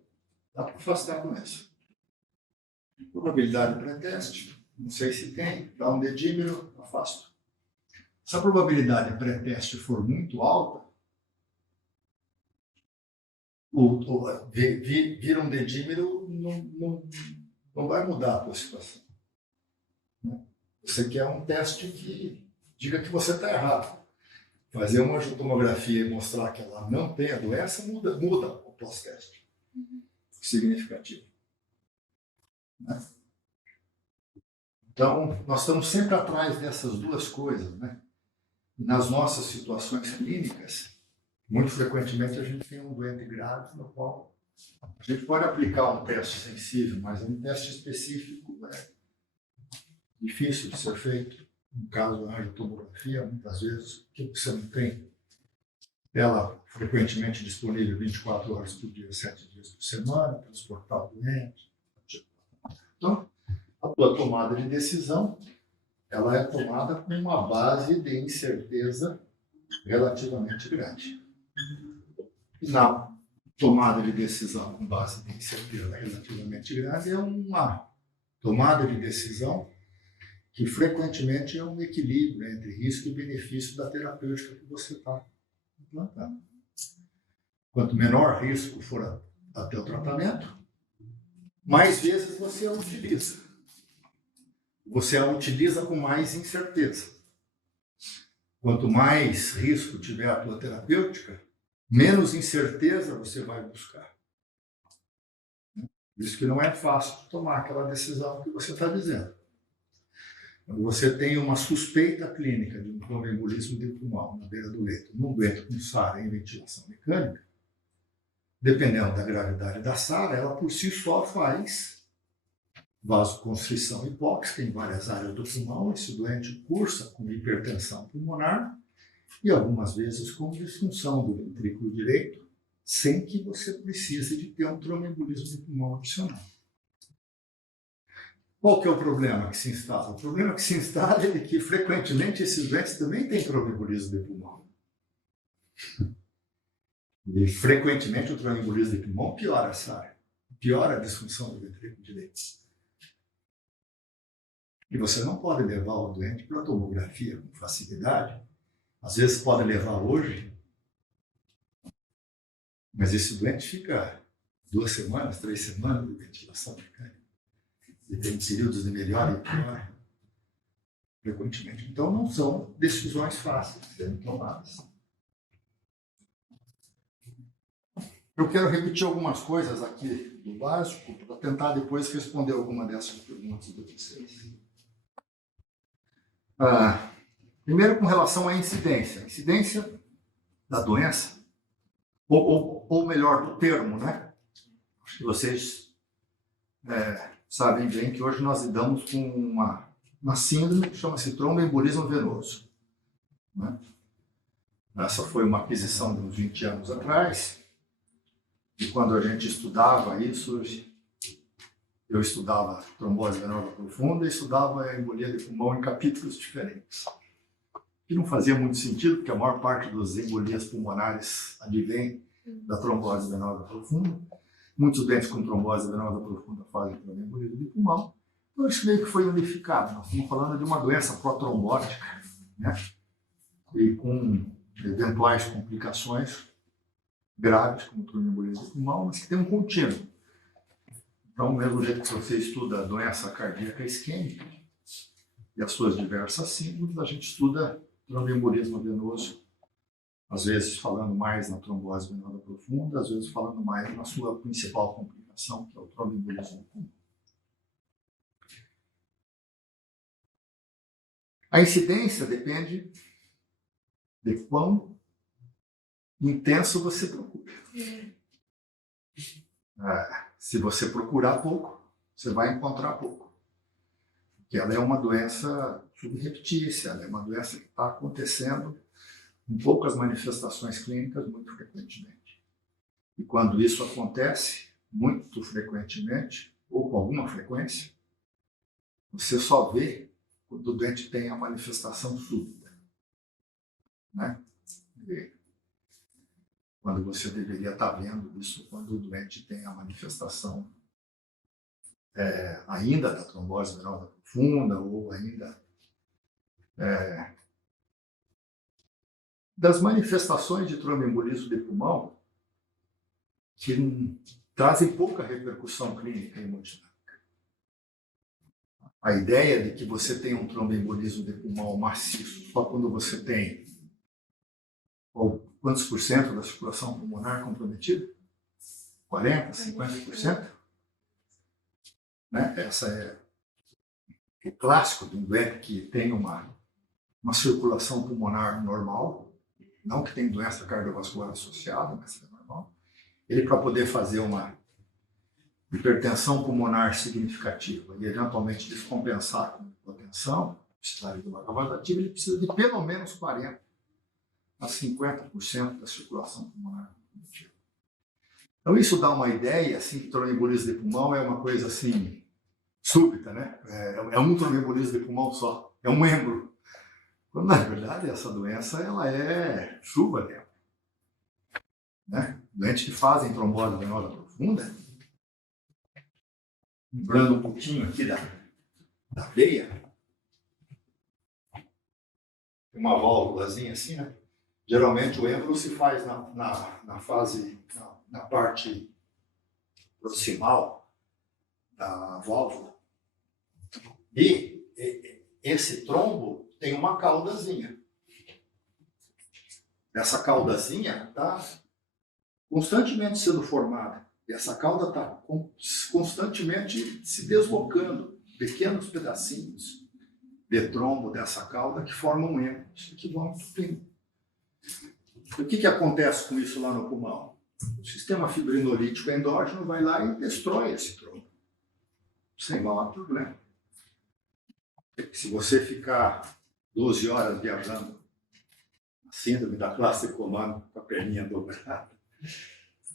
dá para afastar a doença. Probabilidade pré-teste, não sei se tem, dá um dedímero, afasto. Se a probabilidade pré-teste for muito alta, vir um dedímero não vai mudar a tua situação. Você quer um teste que diga que você está errado. Fazer uma angiotomografia e mostrar que ela não tem a doença muda o pós-teste. Significativo. Né? Então, nós estamos sempre atrás dessas duas coisas. Né? Nas nossas situações clínicas, muito frequentemente a gente tem um doente grave no qual A gente pode aplicar um teste sensível, mas um teste específico é difícil de ser feito. No caso da radiotomografia, muitas vezes, porque você não tem ela frequentemente disponível 24 horas por dia, 7 dias por semana, transportar o doente. Então, a tua tomada de decisão, ela é tomada com uma base de incerteza relativamente grande. E na tomada de decisão com base de incerteza relativamente grande é uma tomada de decisão que frequentemente é um equilíbrio entre risco e benefício da terapêutica que você está implantando. Quanto menor risco for até o tratamento, mais vezes você a utiliza. Você a utiliza com mais incerteza. Quanto mais risco tiver a tua terapêutica, menos incerteza você vai buscar. Por isso que não é fácil tomar aquela decisão que você está dizendo. Quando você tem uma suspeita clínica de um tromboembolismo de pulmão na beira do leito, num doente com SARA em ventilação mecânica, dependendo da gravidade da SARA, ela por si só faz vasoconstrição hipóxica em várias áreas do pulmão. Esse doente cursa com hipertensão pulmonar e algumas vezes com disfunção do ventrículo direito, sem que você precise de ter um tromboembolismo de pulmão adicional. Qual que é o problema que se instala? O problema que se instala é que, frequentemente, esses doentes também têm tromboembolismo de pulmão. E, frequentemente, o tromboembolismo de pulmão piora a SARA, piora a disfunção do ventrículo direito. E você não pode levar o doente para a tomografia com facilidade. Às vezes pode levar hoje, mas esse doente fica 2 semanas, 3 semanas de ventilação mecânica. E tem períodos de melhora e pior, frequentemente. Então, não são decisões fáceis de serem tomadas. Eu quero repetir algumas coisas aqui do básico, para tentar depois responder alguma dessas perguntas de vocês. Primeiro, com relação à incidência. A incidência da doença, ou melhor, do termo, né? Acho que vocês sabem bem que hoje nós lidamos com uma síndrome que chama-se tromboembolismo venoso. Né? Essa foi uma aquisição de uns 20 anos atrás, e quando a gente estudava isso, eu estudava trombose venosa profunda e estudava a embolia de pulmão em capítulos diferentes. Que não fazia muito sentido, porque a maior parte das embolias pulmonares advém da trombose venosa profunda. Muitos doentes com trombose venosa profunda fazem tromboembolismo de pulmão. Então, isso meio que foi unificado. Nós estamos falando de uma doença protrombótica, né? E com eventuais complicações graves, como tromboembolismo de pulmão, mas que tem um contínuo. Então, do mesmo jeito que você estuda a doença cardíaca isquêmica e as suas diversas síndromes, a gente estuda tromboembolismo venoso, às vezes falando mais na trombose venosa profunda, às vezes falando mais na sua principal complicação, que é o tromboembolismo de pulmão. A incidência depende de quão intenso você procura. Se você procurar pouco, você vai encontrar pouco. Porque ela é uma doença subreptícia, ela é uma doença que está acontecendo com poucas manifestações clínicas muito frequentemente. E quando isso acontece muito frequentemente, ou com alguma frequência, você só vê quando o doente tem a manifestação súbita. Né? E quando você deveria estar vendo isso quando o doente tem a manifestação ainda da trombose venosa profunda ou ainda das manifestações de tromboembolismo de pulmão que trazem pouca repercussão clínica e hemodinâmica. A ideia de que você tem um tromboembolismo de pulmão maciço só quando você tem quantos por cento da circulação pulmonar comprometida? 40%, 50%? Né? Essa é o clássico de um doente que tem uma circulação pulmonar normal, não que tem doença cardiovascular associada, mas é normal. ele para poder fazer uma hipertensão pulmonar significativa e eventualmente descompensar com hipotensão, precisar de uma cavitativa, ele precisa de pelo menos 40% a 50% da circulação pulmonar. Então isso dá uma ideia, assim, que tromboembolismo de pulmão é uma coisa assim, súbita, né? É um tromboembolismo de pulmão só, é um êmbolo. Quando, na verdade, essa doença ela é chuva dentro. Né? Doentes que fazem trombose venosa profunda, lembrando um pouquinho aqui da veia, tem uma válvulazinha assim, né? Geralmente o êmbolo se faz na fase, na parte proximal da válvula. E esse trombo tem uma caudazinha. Essa caudazinha está constantemente sendo formada. E essa cauda está constantemente se deslocando. Pequenos pedacinhos de trombo dessa cauda que formam um êmbolo, que vão entupindo. O que acontece com isso lá no pulmão? O sistema fibrinolítico endógeno vai lá e destrói esse trombo. Sem maior problema. Se você ficar 12 horas viajando, a síndrome da classe comando com a perninha dobrada,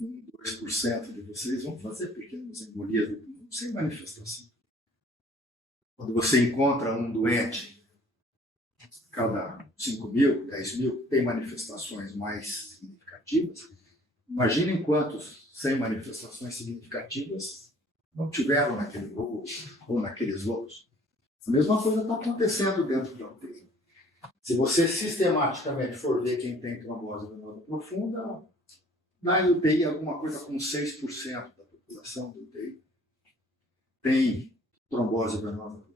2% de vocês vão fazer pequenas embolias do pulmão sem manifestação. Quando você encontra um doente, cada 5.000, 10.000, tem manifestações mais significativas, imaginem quantos sem manifestações significativas não tiveram naquele grupo ou naqueles outros. A mesma coisa está acontecendo dentro da UTI. Se você sistematicamente for ver quem tem trombose venosa profunda, na UTI alguma coisa como 6% da população da UTI tem trombose venosa profunda.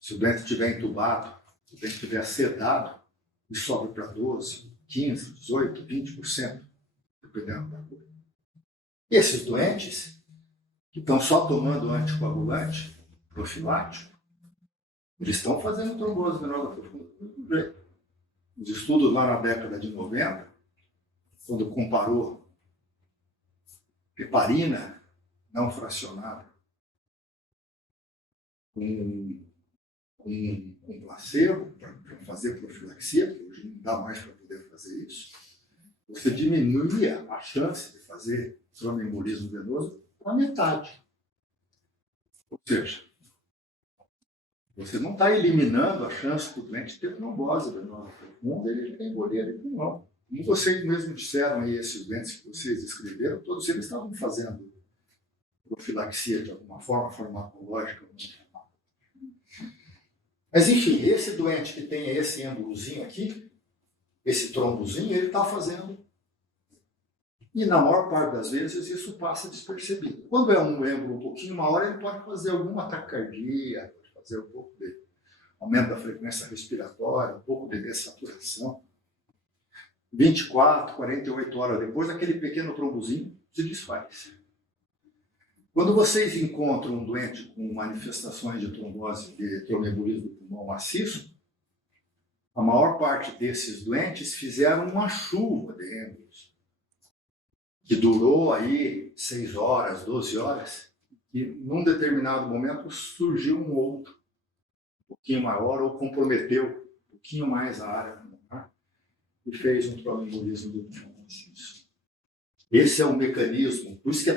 Se o doente estiver entubado, se o doente estiver sedado, ele sobe para 12%, 15%, 18%, 20%, dependendo da cura. E esses doentes que estão só tomando anticoagulante profilático, eles estão fazendo trombose venosa profunda do mesmo jeito. Os estudos lá na década de 90, quando comparou heparina não fracionada com placebo, para fazer profilaxia, porque hoje não dá mais para poder fazer isso, você diminuía a chance de fazer tromboembolismo venoso para metade. Ou seja, você não está eliminando a chance do doente ter trombose venosa profunda e ele ter embolia de pulmão. Como vocês mesmos disseram aí, esses doentes que vocês escreveram, todos eles estavam fazendo profilaxia de alguma forma, farmacológica. Mas, enfim, esse doente que tem esse êmbolozinho aqui, esse trombozinho, ele está fazendo. E, na maior parte das vezes, isso passa despercebido. Quando é um êmbolo um pouquinho maior, ele pode fazer alguma taquicardia, pode fazer um pouco de aumento da frequência respiratória, um pouco de dessaturação. 24, 48 horas depois, aquele pequeno trombozinho se desfaz. Quando vocês encontram um doente com manifestações de trombose, de tromboembolismo do pulmão maciço, a maior parte desses doentes fizeram uma chuva de êmbolos, que durou aí 6 horas, 12 horas, e num determinado momento surgiu um outro, um pouquinho maior, ou comprometeu um pouquinho mais a área pulmonar, e fez um tromboembolismo do pulmão maciço. Esse é o mecanismo, por isso que é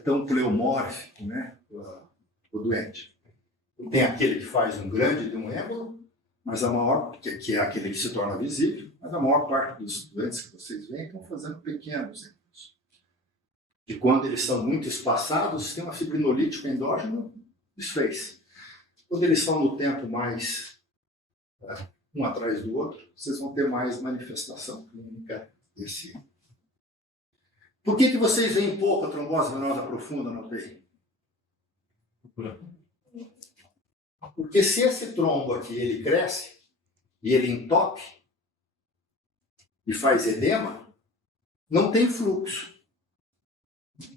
tão pleomórfico, né, o doente. Tem aquele que faz um grande de um êmbolo, mas a maior, que é aquele que se torna visível, mas a maior parte dos doentes que vocês veem estão fazendo pequenos êmbolos. E quando eles são muito espaçados, o sistema fibrinolítico endógeno desfez. Quando eles são no tempo mais um atrás do outro, vocês vão ter mais manifestação clínica desse. Por que vocês veem pouca trombose venosa profunda na UTI? Porque se esse trombo aqui ele cresce e ele entope e faz edema, não tem fluxo.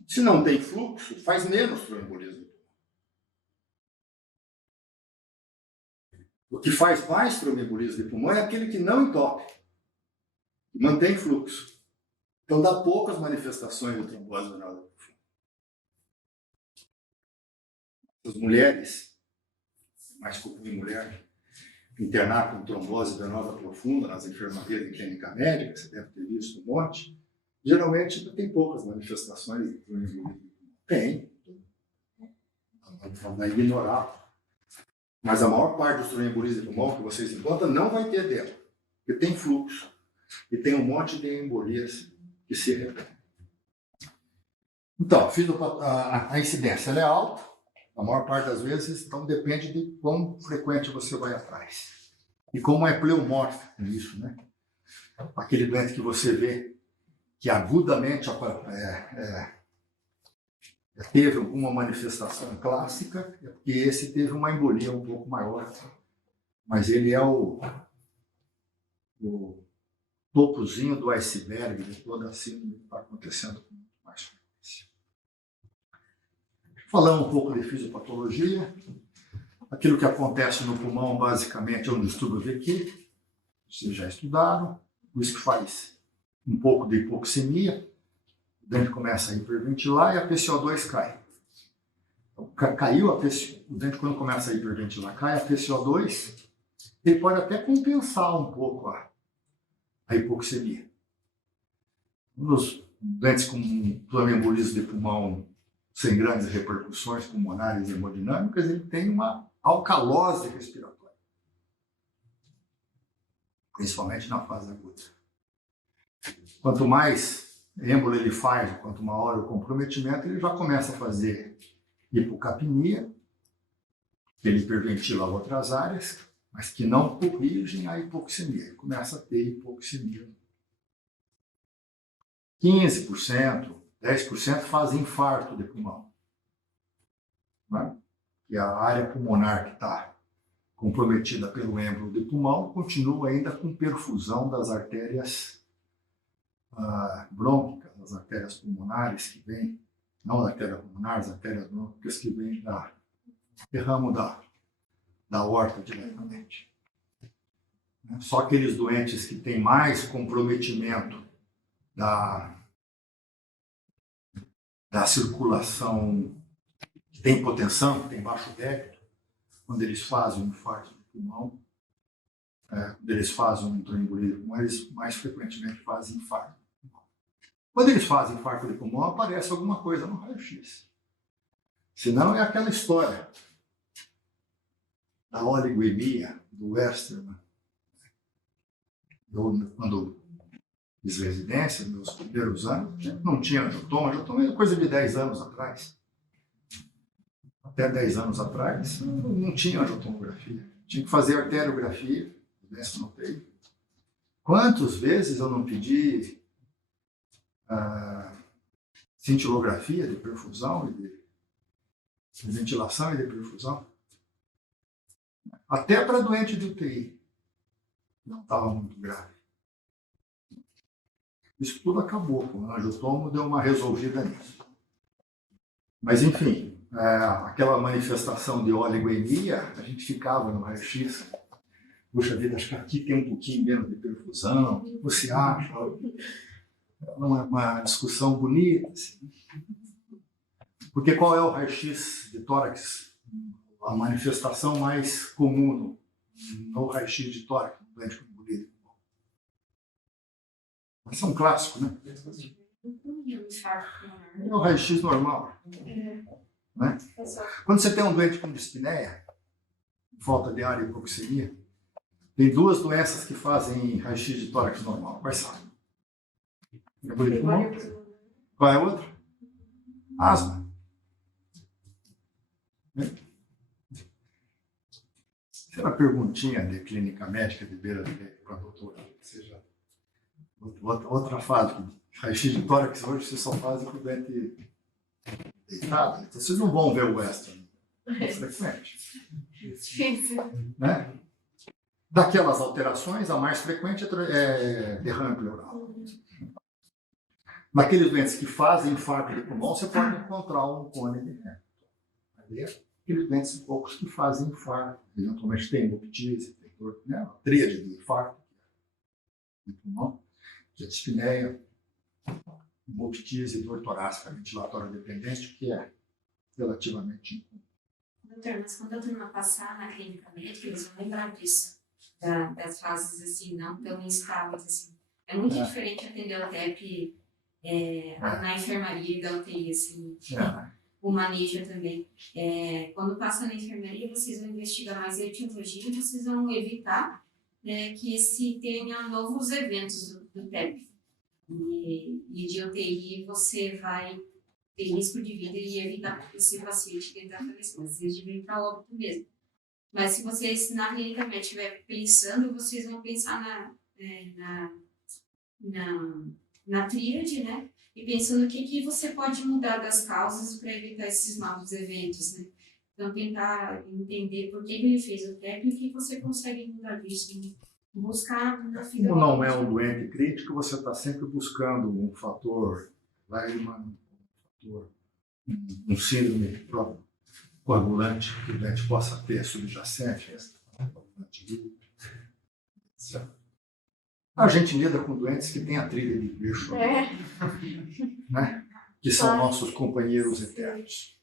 Se não tem fluxo, faz menos tromboembolismo. O que faz mais tromboembolismo de pulmão é aquele que não entope, que mantém fluxo. Então dá poucas manifestações de trombose venosa profunda. As mulheres, mais comum em mulher, internar com trombose venosa profunda nas enfermarias de clínica médica, você deve ter visto um monte, geralmente tem poucas manifestações de tromboembolismo. Tem, não vai ignorar. Mas a maior parte dos tromboembolismos de pulmão que vocês encontram não vai ter dela, porque tem fluxo e tem um monte de embolias que se repetem. Então, a incidência ela é alta, a maior parte das vezes, então depende de quão frequente você vai atrás. E como é pleomórfico isso, né? Aquele doente que você vê que agudamente teve alguma manifestação clássica, porque esse teve uma embolia um pouco maior, mas ele é o topozinho do iceberg de toda a síndrome que está acontecendo com mais frequência. Falando um pouco de fisiopatologia, aquilo que acontece no pulmão basicamente é um distúrbio VQ, vocês já estudaram, isso que faz um pouco de hipoxemia, o dente começa a hiperventilar e a PCO2 cai. Caiu o dente quando começa a hiperventilar, cai a PCO2, ele pode até compensar um pouco a hipoxemia. Nos dentes com tromboembolismo de pulmão sem grandes repercussões pulmonares e hemodinâmicas, ele tem uma alcalose respiratória, principalmente na fase aguda. Quanto mais êmbolo ele faz, quanto maior o comprometimento, ele já começa a fazer hipocapnia, ele hiperventila outras áreas, mas que não corrigem a hipoxemia. Ele começa a ter hipoxemia. 15%, 10% fazem infarto de pulmão. Né? E a área pulmonar que está comprometida pelo êmbolo de pulmão continua ainda com perfusão das artérias brônquicas, as artérias pulmonares que vêm, não as artérias pulmonares, as artérias brônquicas que vêm do ramo da aorta diretamente. Só aqueles doentes que têm mais comprometimento da circulação, que tem hipotensão, que tem baixo débito, quando eles fazem um infarto do pulmão, quando eles fazem um tromboembolismo de pulmão, eles mais frequentemente fazem infarto. Quando eles fazem infarto de pulmão, aparece alguma coisa no raio-x. Senão é aquela história da oligoemia, do Westermann. Quando fiz residência, meus primeiros anos, não tinha angiotoma é coisa de 10 anos atrás. Até 10 anos atrás, não tinha angiotomografia. Tinha que fazer arteriografia, doença no peito. Quantas vezes eu não pedi cintilografia de perfusão, e de ventilação e de perfusão? Até para doente de UTI. Não estava muito grave. Isso tudo acabou. O angiotomo deu uma resolvida nisso. Mas, enfim, aquela manifestação de oligoemia, a gente ficava no raio-x. Puxa vida, acho que aqui tem um pouquinho menos de perfusão. O que você acha? Uma discussão bonita. Assim. Porque qual é o raio-x de tórax? A manifestação mais comum no raio-x de tórax, no doente com embolia. Isso é um clássico, né? É o raio-x normal. Né? Quando você tem um doente com dispneia, falta de ar e hipoxemia, tem duas doenças que fazem raio-x de tórax normal. Quais são? Qual é a outra? Asma. Isso era perguntinha de clínica médica de beira de leito para a doutora. Ou seja, outra fase. Raio-x de tórax hoje você só faz com o doente deitado. Então vocês não vão ver o Western. É frequente. Né? Daquelas alterações, a mais frequente é derrame pleural. Naqueles doentes que fazem infarto de pulmão, você pode encontrar um cone de Hempel. Aqueles doentes poucos que fazem infarto, eventualmente tem hemoptise, tem a tríade do infarto de pulmão, que é a dispneia, hemoptise dor torácica ventilatória dependente, que é relativamente incomum. Doutor, mas quando a turma passar na clínica médica, eles vão lembrar disso, das fases assim, não tão instáveis assim. É muito diferente atender o TEP na enfermaria e da UTI, assim, o manejo também. Quando passa na enfermaria, vocês vão investigar mais a etiologia e vocês vão evitar que se tenha novos eventos do TEP. E de UTI você vai ter risco de vida e evitar que esse paciente tentar falecer, mas vocês devem ir para óbito mesmo. Mas se vocês na clínica médica estiver pensando, vocês vão pensar na tríade, né? E pensando o que você pode mudar das causas para evitar esses novos eventos, né? Então, tentar entender por que ele fez o TEP e o que você consegue mudar disso, né? Buscar na figura. Como não é um doente crítico, você está sempre buscando um fator Lehmann, um síndrome coagulante que o doente possa ter subjacente, a gente lida com doentes que têm a trilha de bicho, né? Que são nossos companheiros eternos.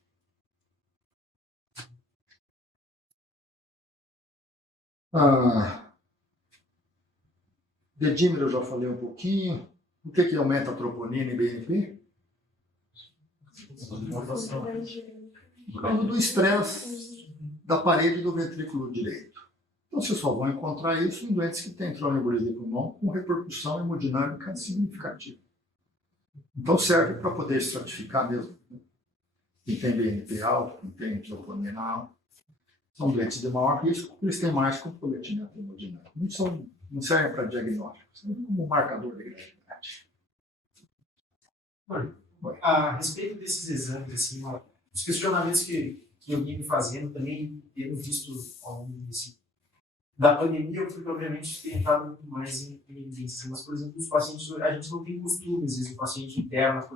Dedímero eu já falei um pouquinho. O que aumenta a troponina e BNP? Por causa do estresse da parede do ventrículo direito. Então, vocês só vão encontrar isso em doentes que têm tromboembolia de pulmão com repercussão hemodinâmica significativa. Então, serve para poder estratificar mesmo. Quem tem BNP alto, quem tem troponina alta. São doentes de maior risco, porque eles têm mais comprometimento hemodinâmico. Não servem para diagnóstico, servem como marcador de gravidade. A respeito desses exames, assim, os questionamentos que eu vim me fazendo também, tendo visto ao longo da pandemia, eu fui, obviamente, ter entrado muito mais em evidência. Mas, por exemplo, os pacientes, a gente não tem costume, às vezes, o paciente interna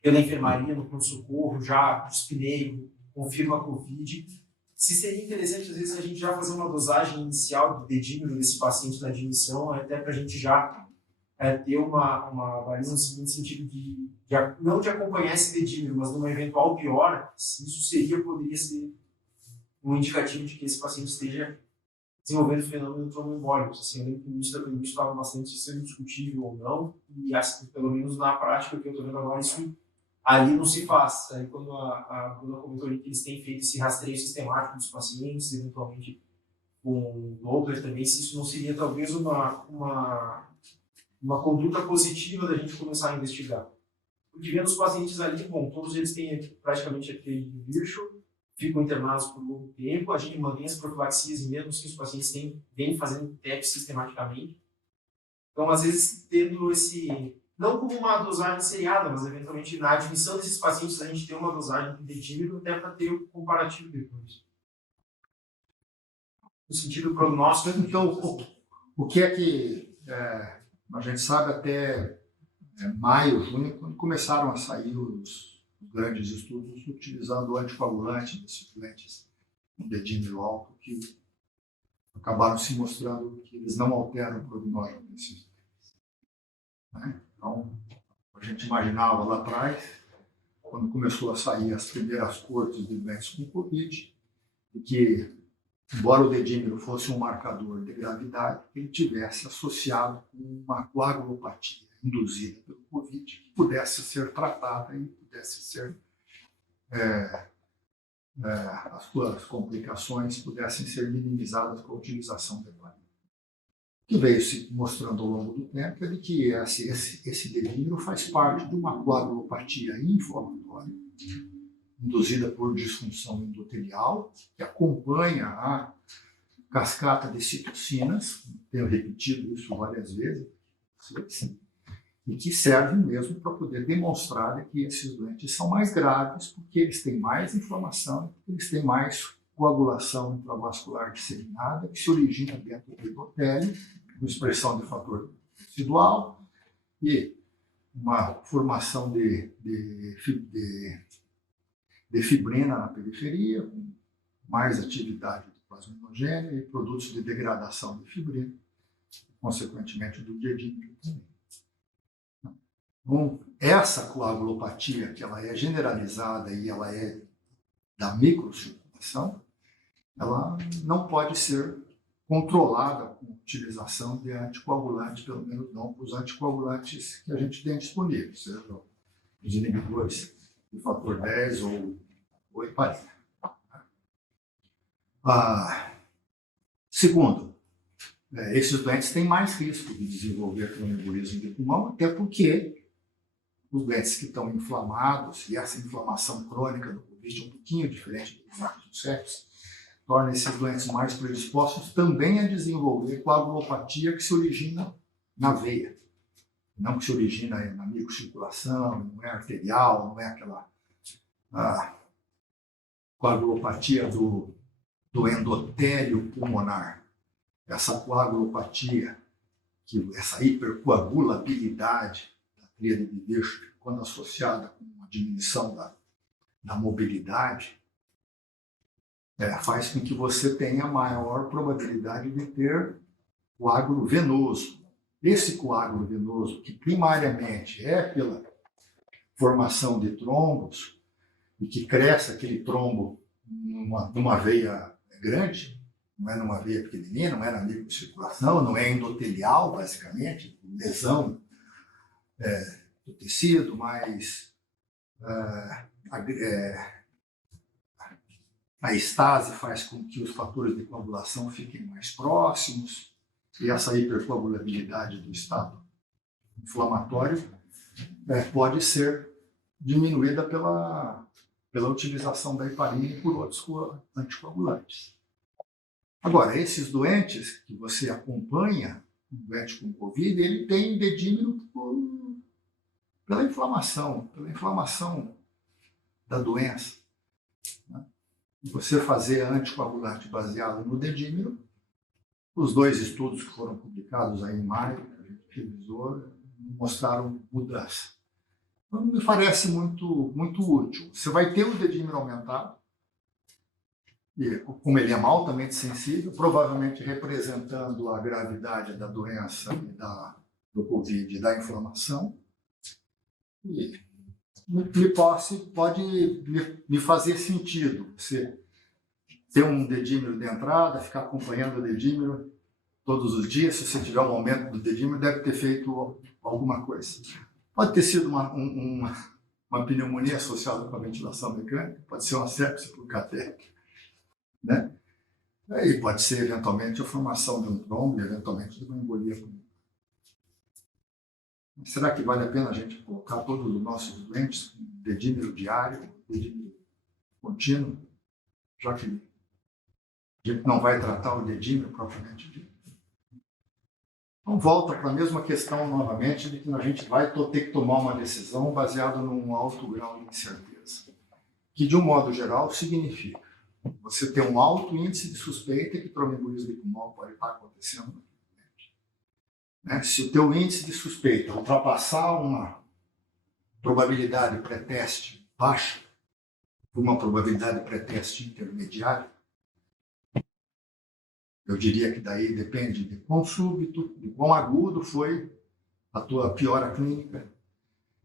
pela enfermaria, no pronto-socorro, já espinei, confirma a Covid. Se seria interessante, às vezes, a gente já fazer uma dosagem inicial do dedímero desse paciente na admissão, até para a gente já ter uma avaliação no seguinte sentido não de acompanhar esse dedímero, mas numa eventual piora, se isso poderia ser um indicativo de que esse paciente esteja desenvolvendo fenômeno tromboembólico. Assim, eu lembro que no início da pandemia estava bastante sendo discutível ou não, e assim, pelo menos na prática, que eu estou vendo agora, isso ali não se faz. Aí, quando a Bruna comentou ali que eles têm feito esse rastreio sistemático dos pacientes, eventualmente com Doppler também, se isso não seria talvez uma conduta positiva da gente começar a investigar. Porque vendo os pacientes ali, bom, todos eles têm praticamente aquele Virchow, ficam internados por longo tempo, a gente mantém as profilaxias, mesmo que os pacientes vêm fazendo TEP sistematicamente. Então, às vezes, tendo não como uma dosagem seriada, mas eventualmente na admissão desses pacientes a gente tem uma dosagem de dedímero até para ter o comparativo depois. No sentido prognóstico. Então, o que é que a gente sabe até maio, junho, quando começaram a sair os grandes estudos utilizando o anticoagulante desses doentes com dedímero alto, que acabaram se mostrando que eles não alteram o prognóstico desses doentes. Né? Então, a gente imaginava lá atrás, quando começou a sair as primeiras cortes de doentes com Covid, e que, embora o dedímero fosse um marcador de gravidade, ele tivesse associado com uma coagulopatia induzida pelo Covid, que pudesse ser tratada e pudesse ser as suas complicações pudessem ser minimizadas com a utilização de heparina. O que veio se mostrando ao longo do tempo é de que esse dedímero faz parte de uma coagulopatia inflamatória induzida por disfunção endotelial, que acompanha a cascata de citocinas, tenho repetido isso várias vezes, e que serve mesmo para poder demonstrar que esses doentes são mais graves porque eles têm mais inflamação, porque eles têm mais coagulação intravascular disseminada, que se origina dentro do endotélio, com expressão de fator residual e uma formação de fibrina na periferia, com mais atividade do plasminogênio e produtos de degradação de fibrina, consequentemente do dedímero também. Então, essa coagulopatia, que ela é generalizada e ela é da microcirculação, ela não pode ser controlada com utilização de anticoagulantes, pelo menos não com os anticoagulantes que a gente tem disponíveis, seja os inibidores do fator 10 ou heparina. Segundo, esses doentes têm mais risco de desenvolver tromboembolismo de pulmão, até porque os doentes que estão inflamados, e essa inflamação crônica do Covid é um pouquinho diferente dos outros sepsis, torna esses doentes mais predispostos também a desenvolver coagulopatia que se origina na veia, não que se origina na microcirculação, não é arterial, não é aquela coagulopatia do endotélio pulmonar. Essa coagulopatia, essa hipercoagulabilidade da tríade de Virchow, quando associada com uma diminuição da mobilidade, faz com que você tenha maior probabilidade de ter coágulo venoso. Esse coágulo venoso, que primariamente é pela formação de trombos, e que cresce aquele trombo numa veia grande, não é numa veia pequenininha, não é na microcirculação, não é endotelial, basicamente, lesão do tecido, mas a estase faz com que os fatores de coagulação fiquem mais próximos, e essa hipercoagulabilidade do estado inflamatório pode ser diminuída pela utilização da heparina e por outros anticoagulantes. Agora, esses doentes que você acompanha, um doente com Covid, ele tem dedímero pela inflamação da doença. Né? E você fazer anticoagulante baseado no dedímero, os 2 estudos que foram publicados aí em maio, que a gente revisou, mostraram mudança. Então, me parece muito, muito útil. Você vai ter o dedímero aumentado, e como ele é altamente sensível, provavelmente representando a gravidade da doença, do Covid e da inflamação, e pode me fazer sentido você ter um dedímero de entrada, ficar acompanhando o dedímero todos os dias. Se você tiver um aumento do dedímero, deve ter feito alguma coisa. Pode ter sido uma pneumonia associada com a ventilação mecânica, pode ser uma sepse por catéter, né? E pode ser, eventualmente, a formação de um trombo e, eventualmente, de uma embolia pulmonar. Será que vale a pena a gente colocar todos os nossos doentes com dedímero diário, dedímero contínuo, já que a gente não vai tratar o dedímero propriamente dito? Então, volta para a mesma questão, novamente, de que a gente vai ter que tomar uma decisão baseada num alto grau de incerteza, que, de um modo geral, significa você ter um alto índice de suspeita que tromboembolismo de pulmão pode estar acontecendo. Né? Se o teu índice de suspeita ultrapassar uma probabilidade pré-teste baixa, uma probabilidade pré-teste intermediária, eu diria que daí depende de quão súbito, de quão agudo foi a tua piora clínica,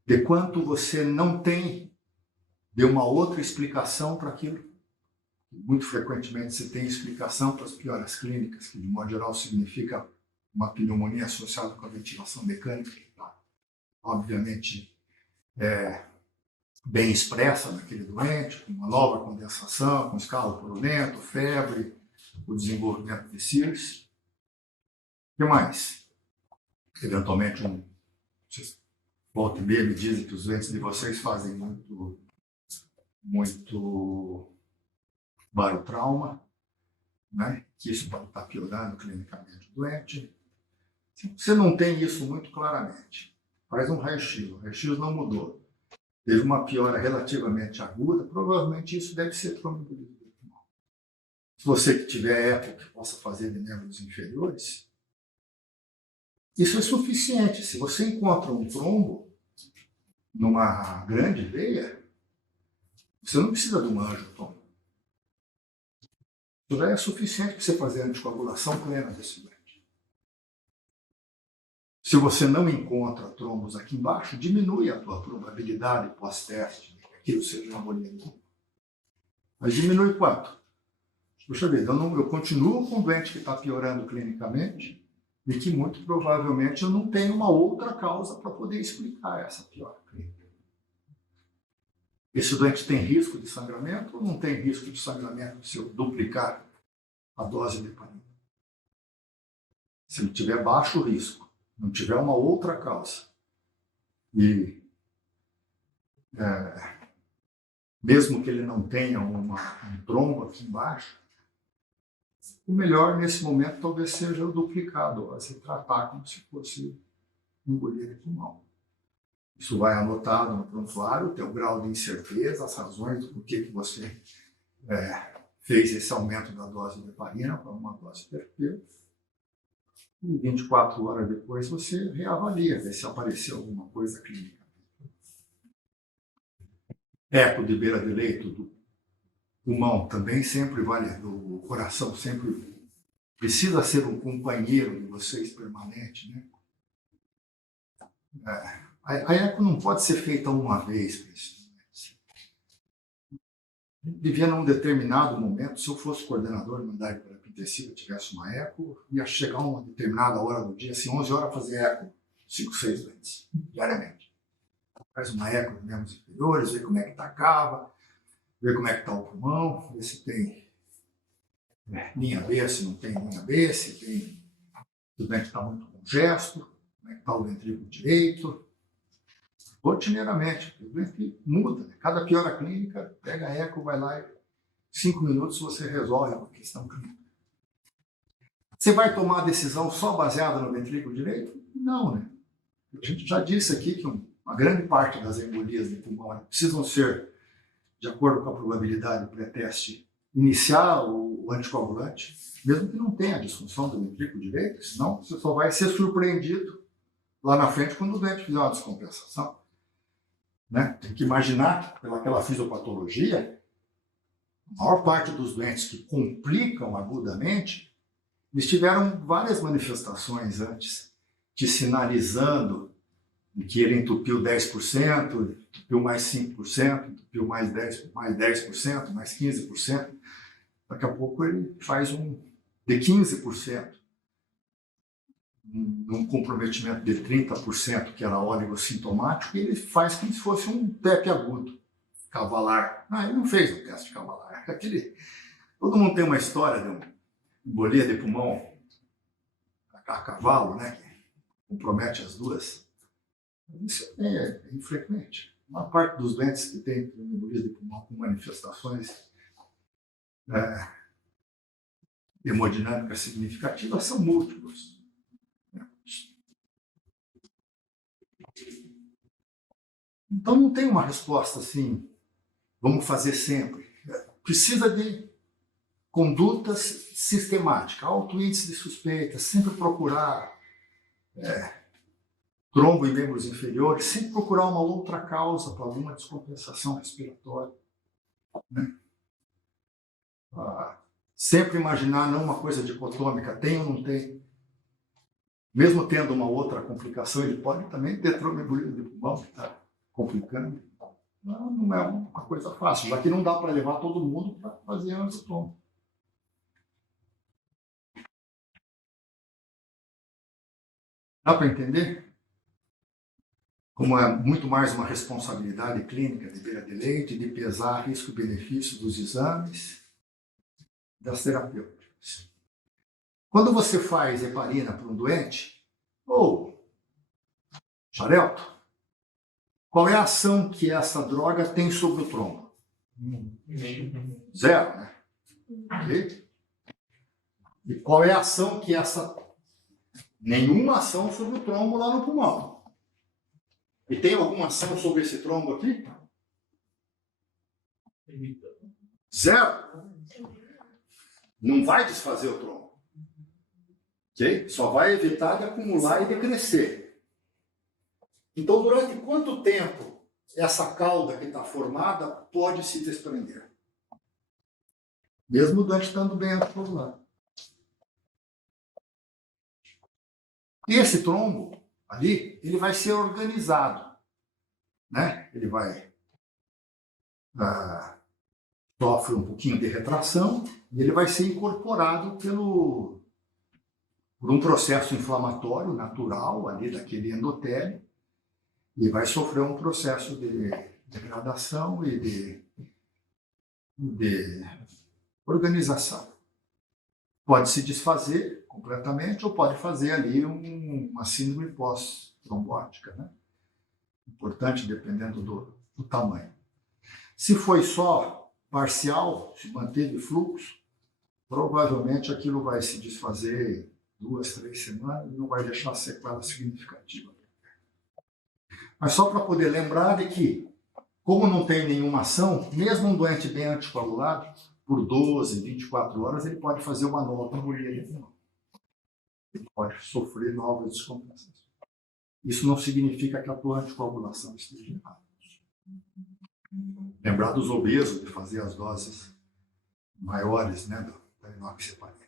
de quanto você não tem de uma outra explicação para aquilo. Muito frequentemente você tem explicação para as pioras clínicas, que de modo geral significa uma pneumonia associada com a ventilação mecânica, que está, obviamente, bem expressa naquele doente, com uma nova condensação, com escalo purulento, febre, o desenvolvimento de CIRS. O que mais? Eventualmente, volta e meia me dizem que os doentes de vocês fazem muito barotrauma, né? Que isso pode estar piorando clinicamente o doente. Se você não tem isso muito claramente, faz um raio-x, o raio-x não mudou, teve uma piora relativamente aguda, provavelmente isso deve ser tromboembolismo de pulmão. Se você que tiver eco que possa fazer de membros inferiores, isso é suficiente. Se você encontra um trombo numa grande veia, você não precisa de um angiotomo. Isso já é suficiente para você fazer a anticoagulação plena desse doente. Se você não encontra trombos aqui embaixo, diminui a tua probabilidade pós-teste de que aquilo seja uma embolia de pulmão. Mas diminui quanto? Puxa vida, eu continuo com um doente que está piorando clinicamente e que muito provavelmente eu não tenho uma outra causa para poder explicar essa piora clínica. Esse doente tem risco de sangramento ou não tem risco de sangramento se eu duplicar a dose de heparina? Se ele tiver baixo risco, não tiver uma outra causa, e mesmo que ele não tenha um trombo aqui embaixo, o melhor nesse momento talvez seja eu duplicar a dose e tratar como se fosse embolia de pulmão. Isso vai anotado no prontuário, o teu grau de incerteza, as razões do porquê que você fez esse aumento da dose de heparina para uma dose terapêutica. E 24 horas depois você reavalia, vê se apareceu alguma coisa clínica. Eco de beira de leito do pulmão também sempre vale, do coração sempre precisa ser um companheiro de vocês permanente, né? A eco não pode ser feita uma vez. Devia, num determinado momento, se eu fosse coordenador de unidade de terapia intensiva e tivesse uma eco, ia chegar uma determinada hora do dia, assim, 11 horas, fazer eco, 5, 6 vezes, diariamente. Faz uma eco dos membros inferiores, vê como é que está a cava, vê como é que está o pulmão, vê se tem linha B, se não tem linha B, se tem tudo está muito congesto, como é que está o ventrículo direito. Rotineiramente, o doente muda, né? Cada piora clínica, pega a eco, vai lá e 5 minutos você resolve a questão clínica. Você vai tomar a decisão só baseada no ventrículo direito? Não, né? A gente já disse aqui que uma grande parte das embolias de pulmão precisam ser de acordo com a probabilidade pré-teste iniciar o anticoagulante, mesmo que não tenha disfunção do ventrículo direito, senão você só vai ser surpreendido lá na frente quando o doente fizer uma descompensação. Né? Tem que imaginar que, pelaquela fisiopatologia, a maior parte dos doentes que complicam agudamente, eles tiveram várias manifestações antes, te sinalizando que ele entupiu 10%, entupiu mais 5%, entupiu mais 10%, mais 15%. Daqui a pouco ele faz de 15%. Num comprometimento de 30%, que era oligosintomático, e ele faz como se fosse um TEP agudo, cavalar. Não, ele não fez um teste de cavalar. Todo mundo tem uma história de uma embolia de pulmão a cavalo, né, que compromete as duas. Isso é infrequente. Uma parte dos doentes que têm embolia de pulmão com manifestações hemodinâmicas significativas são múltiplas. Então não tem uma resposta assim, vamos fazer sempre. Precisa de condutas sistemáticas, alto índice de suspeita, sempre procurar trombo em membros inferiores, sempre procurar uma outra causa para alguma descompensação respiratória. Né? Sempre imaginar não uma coisa dicotômica, tem ou não tem. Mesmo tendo uma outra complicação, ele pode também ter tromboembolia de pulmão, que está complicando. Não é uma coisa fácil, já que não dá para levar todo mundo para fazer angiotrombo. Dá para entender? Como é muito mais uma responsabilidade clínica de beira de leite, de pesar risco e benefício dos exames, das terapêuticas. Quando você faz heparina para um doente, xarelto, qual é a ação que essa droga tem sobre o trombo? Zero, né? Okay? E qual é a ação que essa... Nenhuma ação sobre o trombo lá no pulmão. E tem alguma ação sobre esse trombo aqui? Zero. Não vai desfazer o trombo. Okay? Só vai evitar de acumular e de crescer. Então, durante quanto tempo essa cauda que está formada pode se desprender? Mesmo o doente estando bem anticoagulado. E esse trombo, ali, ele vai ser organizado, né? Ele vai sofre um pouquinho de retração e ele vai ser incorporado por um processo inflamatório natural ali daquele endotélio e vai sofrer um processo de degradação e de organização. Pode se desfazer completamente ou pode fazer ali uma síndrome pós-trombótica, né? Importante dependendo do tamanho. Se foi só parcial, se manteve fluxo, provavelmente aquilo vai se desfazer 2, 3 semanas e não vai deixar sequela significativa. Mas só para poder lembrar de que, como não tem nenhuma ação, mesmo um doente bem anticoagulado, por 12, 24 horas, ele pode fazer uma nova trombolia de pulmão. Ele pode sofrer novas descompensações. Isso não significa que a tua anticoagulação esteja errada. Lembrar dos obesos de fazer as doses maiores, né, da enoxaparina.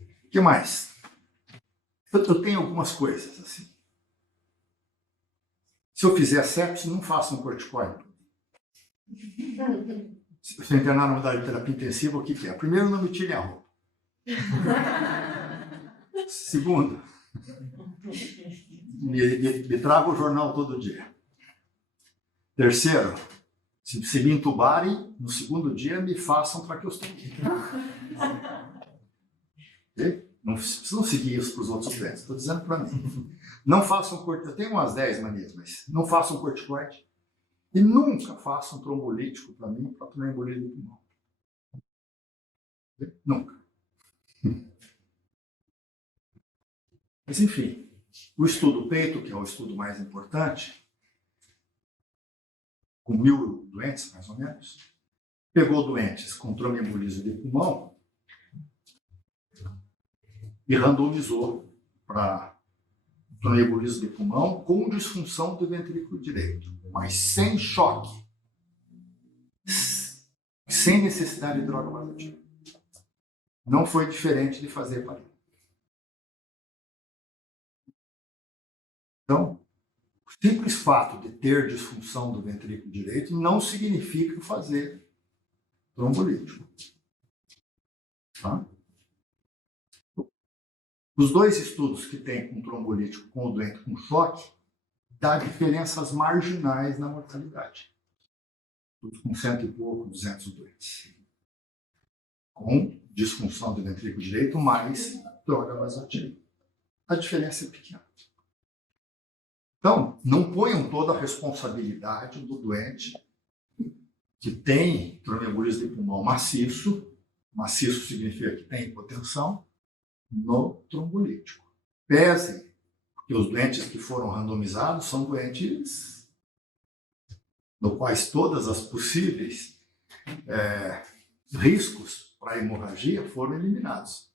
O que mais? Eu tenho algumas coisas assim. Se eu fizer sepsis, não faça um corticoide. Se eu internar numa unidade de terapia intensiva, o que é? Primeiro, não me tirem a roupa. Segundo, me traga o jornal todo dia. Terceiro, se me entubarem, no segundo dia me façam traqueostomia. Não precisam seguir isso para os outros doentes, estou dizendo para mim. Não façam corticoide, eu tenho umas 10 manias, mas não façam corticoide e nunca façam trombolítico para mim, para trombolia do pulmão. Nunca. Mas enfim, o estudo peito, que é o estudo mais importante, com 1000 doentes, mais ou menos, pegou doentes com tromboembolismo de pulmão e randomizou para tromboembolismo de pulmão com disfunção do ventrículo direito, mas sem choque, sem necessidade de droga vasoativa. Não foi diferente de fazer heparina. Então, o simples fato de ter disfunção do ventrículo direito não significa fazer trombolítico. Tá? Os dois estudos que tem com trombolítico com o doente com choque dá diferenças marginais na mortalidade. Tudo com 100 e pouco, 200 doentes. Com disfunção do ventrículo direito mais droga vasoativa. A diferença é pequena. Então, não ponham toda a responsabilidade do doente que tem tromboembolismo de pulmão maciço significa que tem hipotensão, no trombolítico. Pese que os doentes que foram randomizados são doentes no quais todas as possíveis riscos para hemorragia foram eliminados.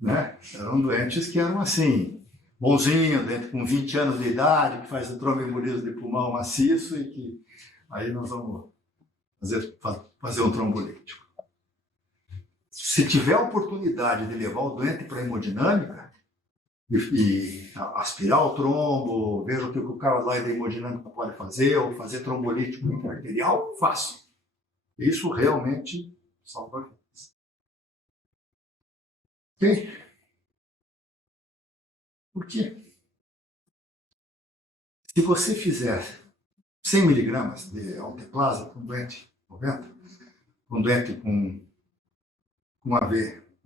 Né? Eram doentes que eram assim, bonzinho, doente com 20 anos de idade, que faz o tromboembolismo de pulmão maciço e que aí nós vamos fazer um trombolítico. Se tiver a oportunidade de levar o doente para a hemodinâmica e aspirar o trombo, ver o que o cara lá da hemodinâmica pode fazer, ou fazer trombolítico intra-arterial, faça. Isso realmente salva vidas. Ok? Por quê? Se você fizer 100 miligramas de alteplase para um doente 90, um doente com um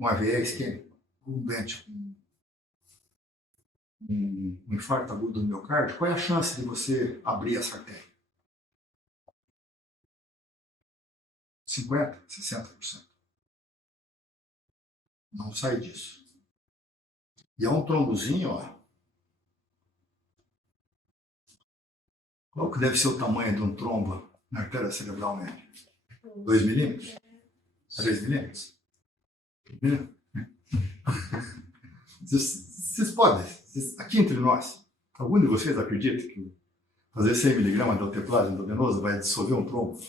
AVE isquêmico, um doente com um infarto agudo do miocárdio, qual é a chance de você abrir essa artéria? 50%, 60%. Não sai disso. E é um trombozinho, ó. Qual que deve ser o tamanho de um trombo na artéria cerebral média? 2 milímetros? 3 milímetros? Vocês podem, aqui entre nós, algum de vocês acredita que fazer 100 miligramas de alteplase endovenosa vai dissolver um trombo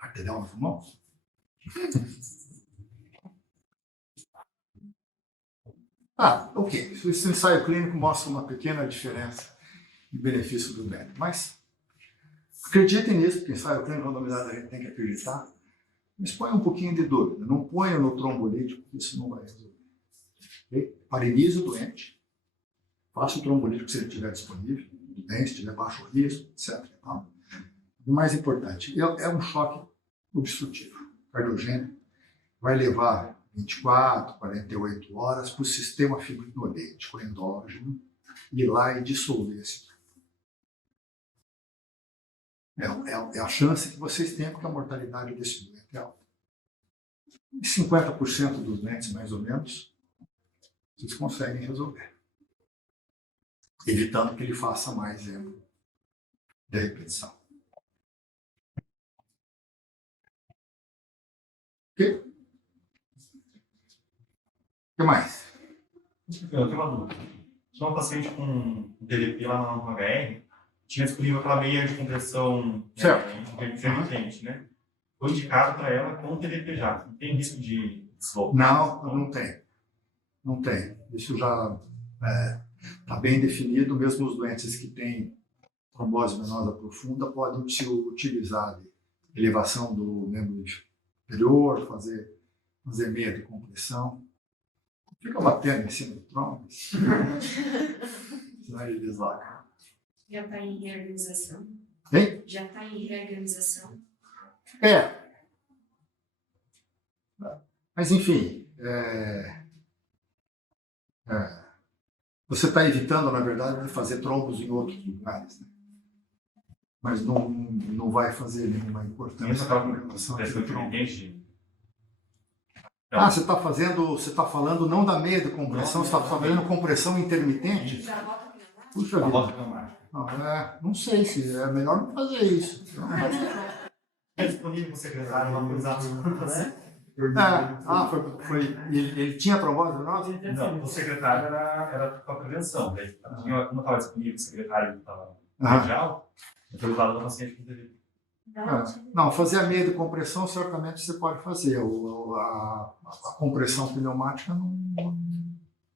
arterial no pulmão? Ok. Esse ensaio clínico mostra uma pequena diferença de benefício do médico. Mas acreditem nisso, porque ensaio clínico randomizado a gente tem que acreditar. Mas põe um pouquinho de dúvida. Não ponha no trombolítico, porque isso não vai resolver. Okay? Paralise o doente. Faça o trombolítico se ele estiver disponível. Tudo bem, se tiver baixo risco, etc. O mais importante, é um choque obstrutivo, cardiogênico. Vai levar 24, 48 horas para o sistema fibrinolítico endógeno ir lá e dissolver esse. É a chance que vocês têm, porque a mortalidade desse doente é alta. E 50% dos doentes, mais ou menos, vocês conseguem resolver. Evitando que ele faça mais erro de repetição. Ok? O que mais? Eu tenho uma dúvida. Tinha um paciente com TDP lá na HR, tinha disponível aquela meia de compressão intermitente, né? Foi indicado para ela com TDP já. Não tem risco de deslocar? Não tem. Não tem. Isso já está bem definido. Mesmo os doentes que têm trombose venosa profunda podem se utilizar de elevação do membro inferior, fazer meia de compressão. Fica batendo em cima do trombo. Senão ele desloca. Já está em reorganização? Hein? Já está em reorganização? Mas, enfim, você está evitando, na verdade, de fazer trombos em outros lugares, né? Mas não vai fazer nenhuma importância na relação de trombo. Você está falando não da meia de compressão, você está fazendo compressão intermitente? Já volta para lá? Puxa vida. Não sei se é melhor não fazer isso. É disponível para o secretário uma coisa Ele tinha trombose venosa? Não, o secretário era com a prevenção. Né? Como estava disponível o secretário que estava mundial, foi usado para paciente com TDP. Não, fazer a meia de compressão certamente você pode fazer. A compressão pneumática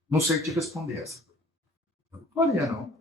não sei te responder essa. Não faria, não.